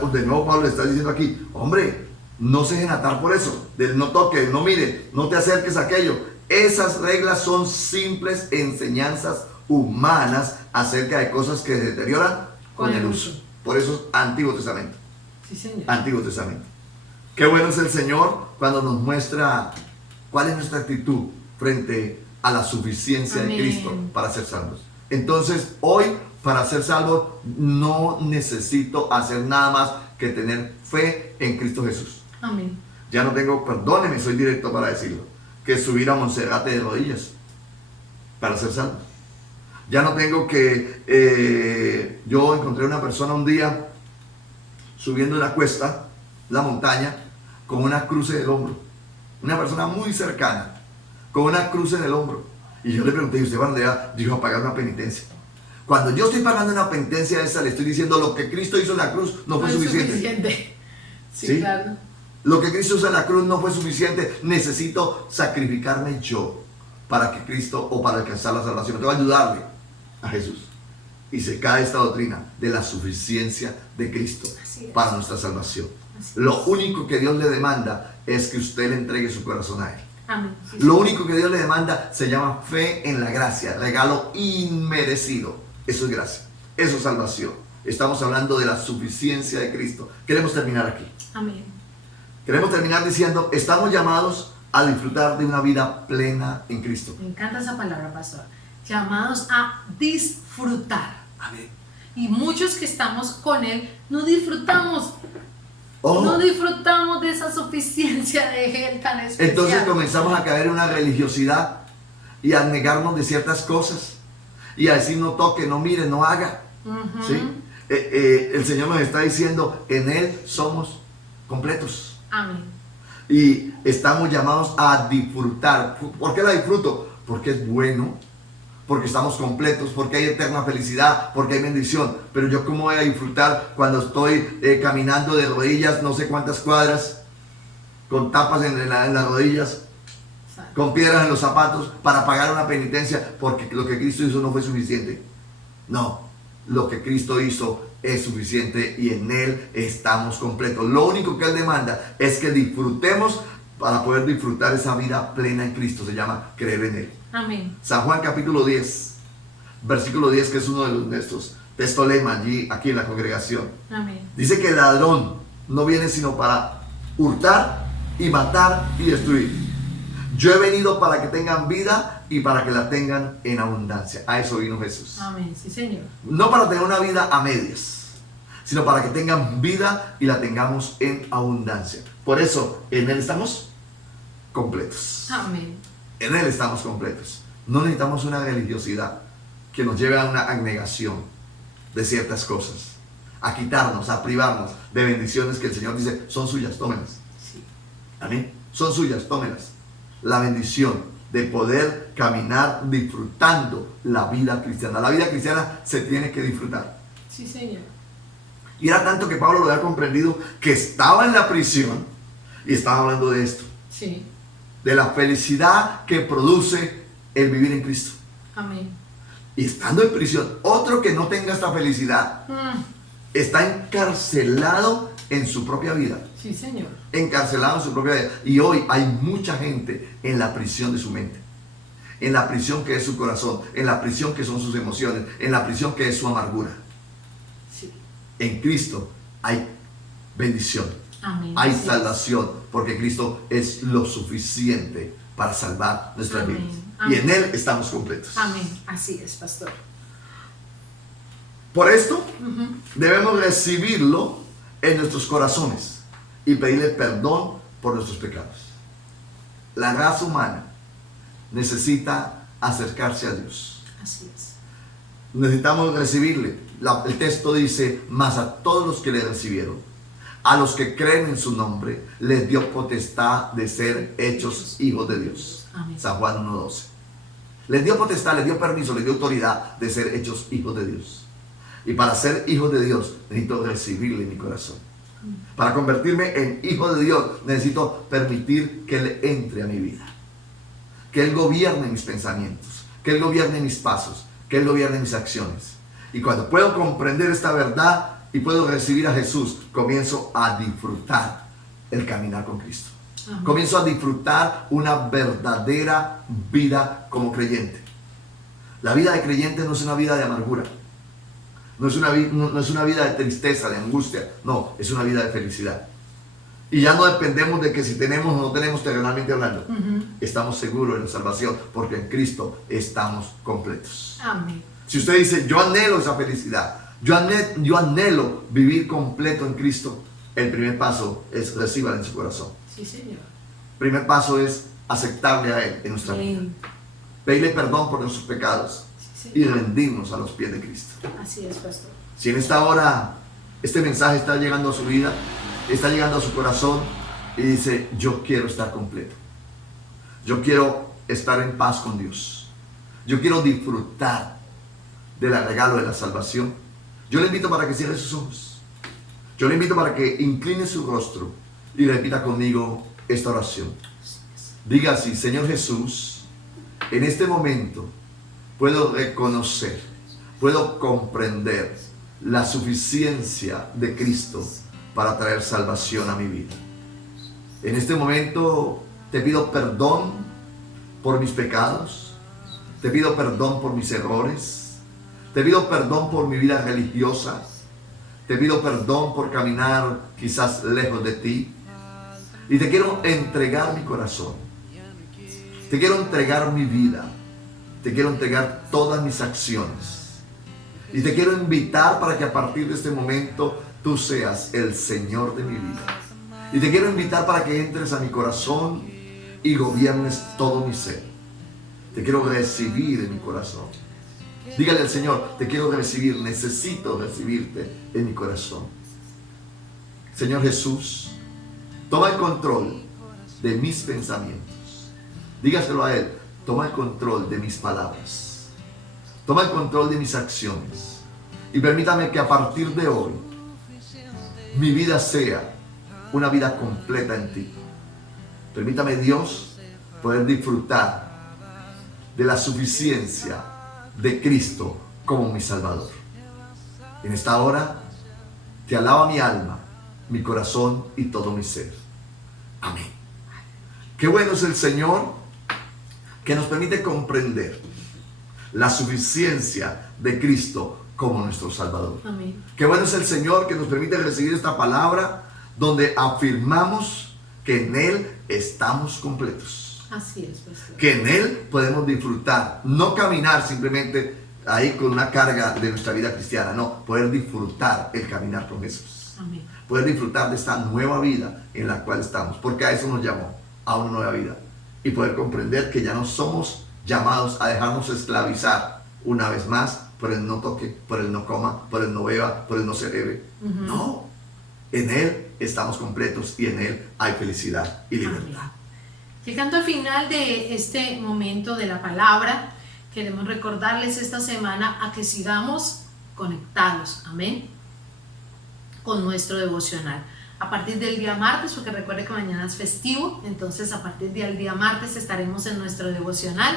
diciendo aquí, hombre, no se dejen atar por eso, del no toques, no mire, no te acerques a aquello. Esas reglas son simples enseñanzas humanas acerca de cosas que se deterioran con el uso. Por eso es Antiguo Testamento. Sí, señor. Antiguo Testamento. Qué bueno es el Señor cuando nos muestra cuál es nuestra actitud frente a la suficiencia de Cristo para ser salvos. Entonces, hoy, para ser salvo, no necesito hacer nada más que tener fe en Cristo Jesús. Amén. Ya no tengo, perdóneme, soy directo para decirlo, que subir a Monserrate de rodillas para ser salvo. Ya no tengo que, yo encontré una persona un día subiendo una cuesta, la montaña, con una cruz en el hombro. Una persona muy cercana, con una cruz en el hombro. Y yo le pregunté, ¿y usted va a dónde va? Dijo, a pagar una penitencia. Cuando yo estoy pagando una penitencia esa, le estoy diciendo, lo que Cristo hizo en la cruz no fue suficiente. Sí, claro. Lo que Cristo hizo en la cruz no fue suficiente. Necesito sacrificarme yo para que Cristo, o para alcanzar la salvación. Tengo que ayudarle a Jesús. Y se cae esta doctrina de la suficiencia de Cristo para nuestra salvación. Lo único que Dios le demanda es que usted le entregue su corazón a Él. Amén. Sí, Lo único que Dios le demanda se llama fe en la gracia, regalo inmerecido. Eso es gracia, eso es salvación. Estamos hablando de la suficiencia de Cristo. Queremos terminar aquí. Amén. Queremos terminar diciendo, estamos llamados a disfrutar de una vida plena en Cristo. Me encanta esa palabra, pastor. Llamados a disfrutar. Amén. Y muchos que estamos con Él no disfrutamos. Oh. No disfrutamos de esa suficiencia de Él tan especial. Entonces comenzamos a caer en una religiosidad y a negarnos de ciertas cosas y a decir no toque, no mire, no haga. ¿Sí? El Señor nos está diciendo, en Él somos completos. Amén. Y estamos llamados a disfrutar. ¿Por qué la disfruto? Porque es bueno, porque estamos completos, porque hay eterna felicidad, porque hay bendición. Pero yo, ¿cómo voy a disfrutar cuando estoy caminando de rodillas no sé cuántas cuadras, con tapas en las rodillas, con piedras en los zapatos, para pagar una penitencia, porque lo que Cristo hizo no fue suficiente? No, lo que Cristo hizo es suficiente y en Él estamos completos. Lo único que Él demanda es que disfrutemos para poder disfrutar esa vida plena en Cristo. Se llama creer en Él. Amén. San Juan capítulo 10, versículo 10, que es uno de nuestros textos lema aquí en la congregación. Amén. Dice que el ladrón no viene sino para hurtar y matar y destruir. Yo he venido para que tengan vida y para que la tengan en abundancia. A eso vino Jesús. Amén. Sí, Señor. No para tener una vida a medias, sino para que tengan vida y la tengamos en abundancia. Por eso, en Él estamos completos. Amén. En Él estamos completos. No necesitamos una religiosidad que nos lleve a una abnegación de ciertas cosas, a quitarnos, a privarnos de bendiciones que el Señor dice, son suyas, tómenlas. Sí. Amén. Son suyas, tómenlas. La bendición de poder caminar disfrutando la vida cristiana. La vida cristiana se tiene que disfrutar. Sí, Señor. Y era tanto que Pablo lo había comprendido que estaba en la prisión y estaba hablando de esto. Sí. De la felicidad que produce el vivir en Cristo. Amén. Y estando en prisión, otro que no tenga esta felicidad está encarcelado en su propia vida. Sí, Señor. Encarcelado en su propia vida. Y hoy hay mucha gente en la prisión de su mente, en la prisión que es su corazón, en la prisión que son sus emociones, en la prisión que es su amargura. Sí. En Cristo hay bendición. Amén. Hay Así salvación, porque Cristo es lo suficiente para salvar nuestras Amén. vidas. Amén. Y en Él estamos completos. es. Amén. Así es, pastor. Por esto, debemos recibirlo en nuestros corazones y pedirle perdón por nuestros pecados. La raza humana necesita acercarse a Dios. Así es. Necesitamos recibirle. El texto dice, mas a todos los que le recibieron, a los que creen en su nombre, les dio potestad de ser hechos hijos de Dios. Amén. San Juan 1:12. Les dio potestad, les dio permiso, les dio autoridad de ser hechos hijos de Dios. Y para ser hijos de Dios necesito recibirle en mi corazón. Para convertirme en hijo de Dios necesito permitir que Él entre a mi vida. Que Él gobierne mis pensamientos, que Él gobierne mis pasos, que Él gobierne mis acciones. Y cuando puedo comprender esta verdad y puedo recibir a Jesús, comienzo a disfrutar el caminar con Cristo. Amén. Comienzo a disfrutar una verdadera vida como creyente. La vida de creyente no es una vida de amargura. No es una vida de tristeza, de angustia. No, es una vida de felicidad. Y ya no dependemos de que si tenemos o no tenemos terrenalmente hablando. Estamos seguros de la salvación porque en Cristo estamos completos. Amén. Si usted dice, yo anhelo esa felicidad, yo anhelo vivir completo en Cristo, el primer paso es recíbala en su corazón. Sí, Señor. El primer paso es aceptarle a Él en nuestra vida. Amén. Pedirle perdón por nuestros pecados Sí, y Señor. rendirnos a los pies de Cristo. Así es, pastor. Si en esta hora este mensaje está llegando a su vida, está llegando a su corazón y dice, yo quiero estar completo. Yo quiero estar en paz con Dios. Yo quiero disfrutar del regalo de la salvación. Yo le invito para que cierre sus ojos. Yo le invito para que incline su rostro y repita conmigo esta oración. Diga así, Señor Jesús, en este momento puedo reconocer, puedo comprender la suficiencia de Cristo para traer salvación a mi vida. En este momento te pido perdón por mis pecados, te pido perdón por mis errores, te pido perdón por mi vida religiosa, te pido perdón por caminar quizás lejos de ti y te quiero entregar mi corazón, te quiero entregar mi vida, te quiero entregar todas mis acciones y te quiero invitar para que a partir de este momento tú seas el Señor de mi vida. Y te quiero invitar para que entres a mi corazón y gobiernes todo mi ser. Te quiero recibir en mi corazón. Dígale al Señor, te quiero recibir, necesito recibirte en mi corazón. Señor Jesús, toma el control de mis pensamientos. Dígaselo a Él, toma el control de mis palabras. Toma el control de mis acciones. Y permítame que a partir de hoy, mi vida sea una vida completa en ti. Permítame, Dios, poder disfrutar de la suficiencia de Cristo como mi Salvador. En esta hora te alaba mi alma, mi corazón y todo mi ser. Amén. Qué bueno es el Señor que nos permite comprender la suficiencia de Cristo como nuestro Salvador. Amén. Qué bueno es el Señor que nos permite recibir esta palabra donde afirmamos que en Él estamos completos. Así es, pastor. Que en Él podemos disfrutar, no caminar simplemente ahí con una carga de nuestra vida cristiana, no, poder disfrutar el caminar con Jesús. Amén. Poder disfrutar de esta nueva vida en la cual estamos, porque a eso nos llamó, a una nueva vida. Y poder comprender que ya no somos llamados a dejarnos esclavizar una vez más por el no toque, por el no coma, por el no beba, por el no celebre. No, en Él estamos completos y en Él hay felicidad y libertad. Amén. Llegando al final de este momento de la palabra, queremos recordarles esta semana a que sigamos conectados, amén, con nuestro devocional. A partir del día martes, porque recuerde que mañana es festivo, entonces a partir del día martes estaremos en nuestro devocional,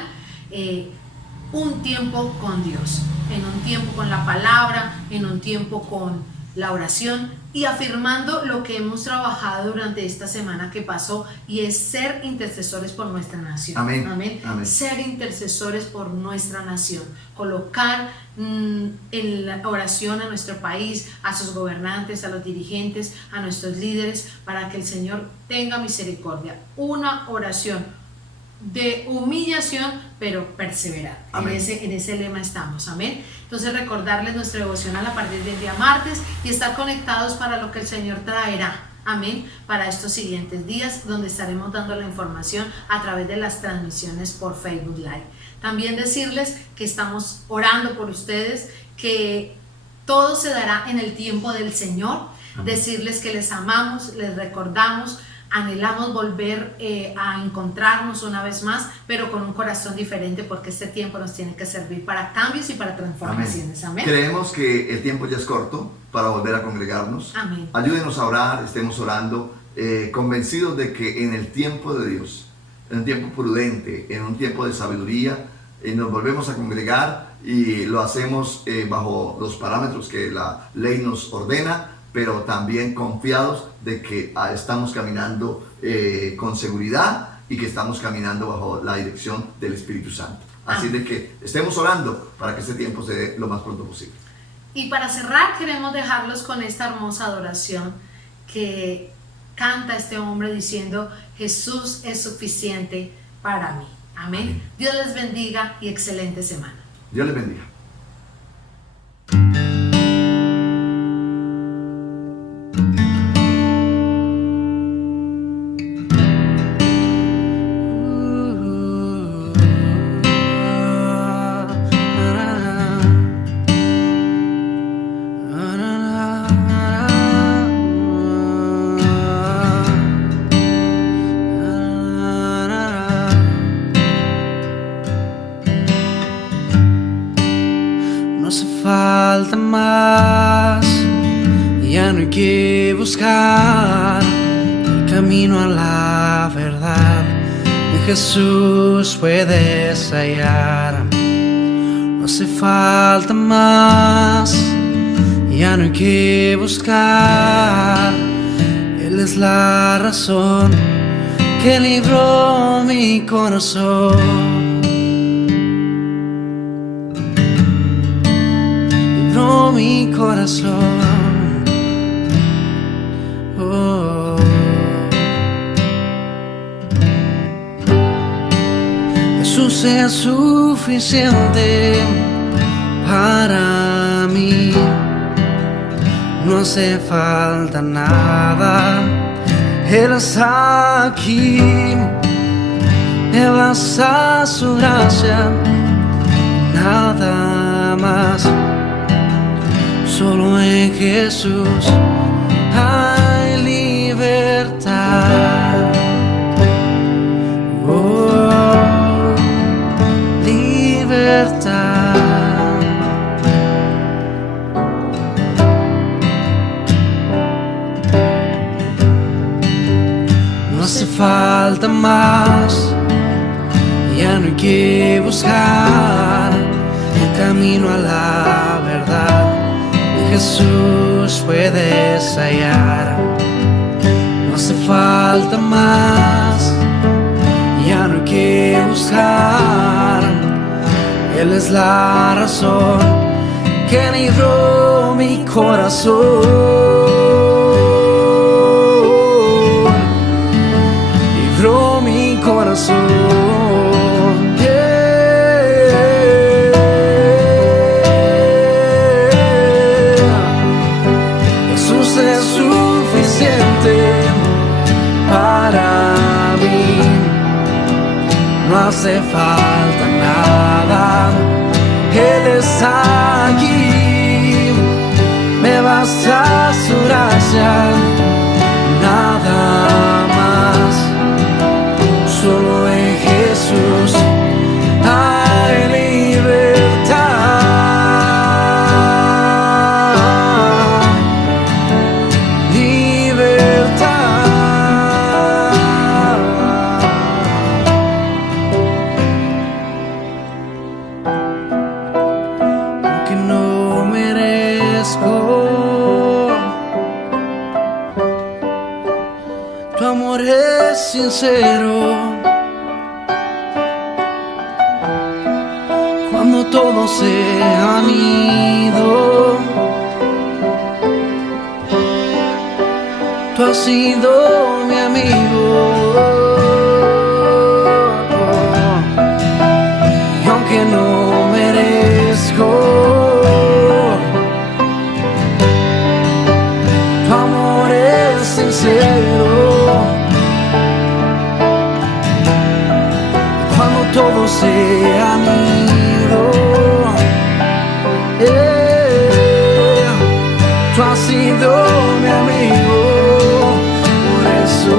un tiempo con Dios, en un tiempo con la palabra, en un tiempo con la oración y afirmando lo que hemos trabajado durante esta semana que pasó, y es ser intercesores por nuestra nación. Amén. Amén. Amén. Ser intercesores por nuestra nación, colocar en la oración a nuestro país, a sus gobernantes, a los dirigentes, a nuestros líderes, para que el Señor tenga misericordia. Una oración de humillación, pero perseverante. Amén. En ese lema estamos, amén. Entonces recordarles nuestro devocional a partir del día martes y estar conectados para lo que el Señor traerá, amén, para estos siguientes días, donde estaremos dando la información a través de las transmisiones por Facebook Live. También decirles que estamos orando por ustedes, que todo se dará en el tiempo del Señor. Amén. Decirles que les amamos, les recordamos anhelamos volver a encontrarnos una vez más, pero con un corazón diferente, porque este tiempo nos tiene que servir para cambios y para transformaciones. Amén. Creemos que el tiempo ya es corto para volver a congregarnos. Amén. Ayúdenos a orar, estemos orando, convencidos de que en el tiempo de Dios, en un tiempo prudente, en un tiempo de sabiduría, nos volvemos a congregar y lo hacemos bajo los parámetros que la ley nos ordena, pero también confiados de que estamos caminando con seguridad y que estamos caminando bajo la dirección del Espíritu Santo. Así de que estemos orando para que este tiempo se dé lo más pronto posible. Y para cerrar, queremos dejarlos con esta hermosa adoración que canta este hombre diciendo: Jesús es suficiente para mí. Amén. Amén. Dios les bendiga y excelente semana. Dios les bendiga. Falta más, ya no hay que buscar el camino a la verdad. En Jesús puedes hallar. No hace falta más, ya no hay que buscar. Él es la razón que libró mi corazón. Mi corazón, oh. Jesús es suficiente para mí, no hace falta nada, Él está aquí, me basta su gracia, nada más. Solo en Jesús hay libertad. Oh, libertad. No hace falta más, ya no hay que buscar el camino a la verdad. Jesús puedes hallar. No hace falta más, ya no hay que buscar. Él es la razón que libró mi corazón. Libró mi corazón. Para mí no hace falta nada, Él está aquí, me basta su gracia, nada más, solo en Jesús hay libertad. Tu amor es sincero, cuando todos se han ido, tú has sido mi amigo. Y aunque no merezco, tu amor es sincero. Cuando todos se han ido, tú has sido mi amigo, por eso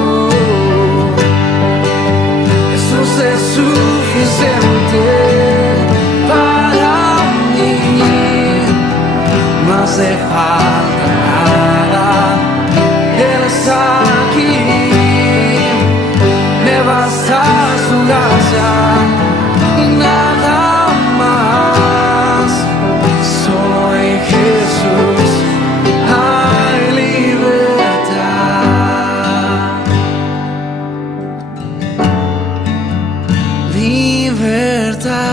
esperanza y nada más. Solo en Jesús hay libertad. Libertad.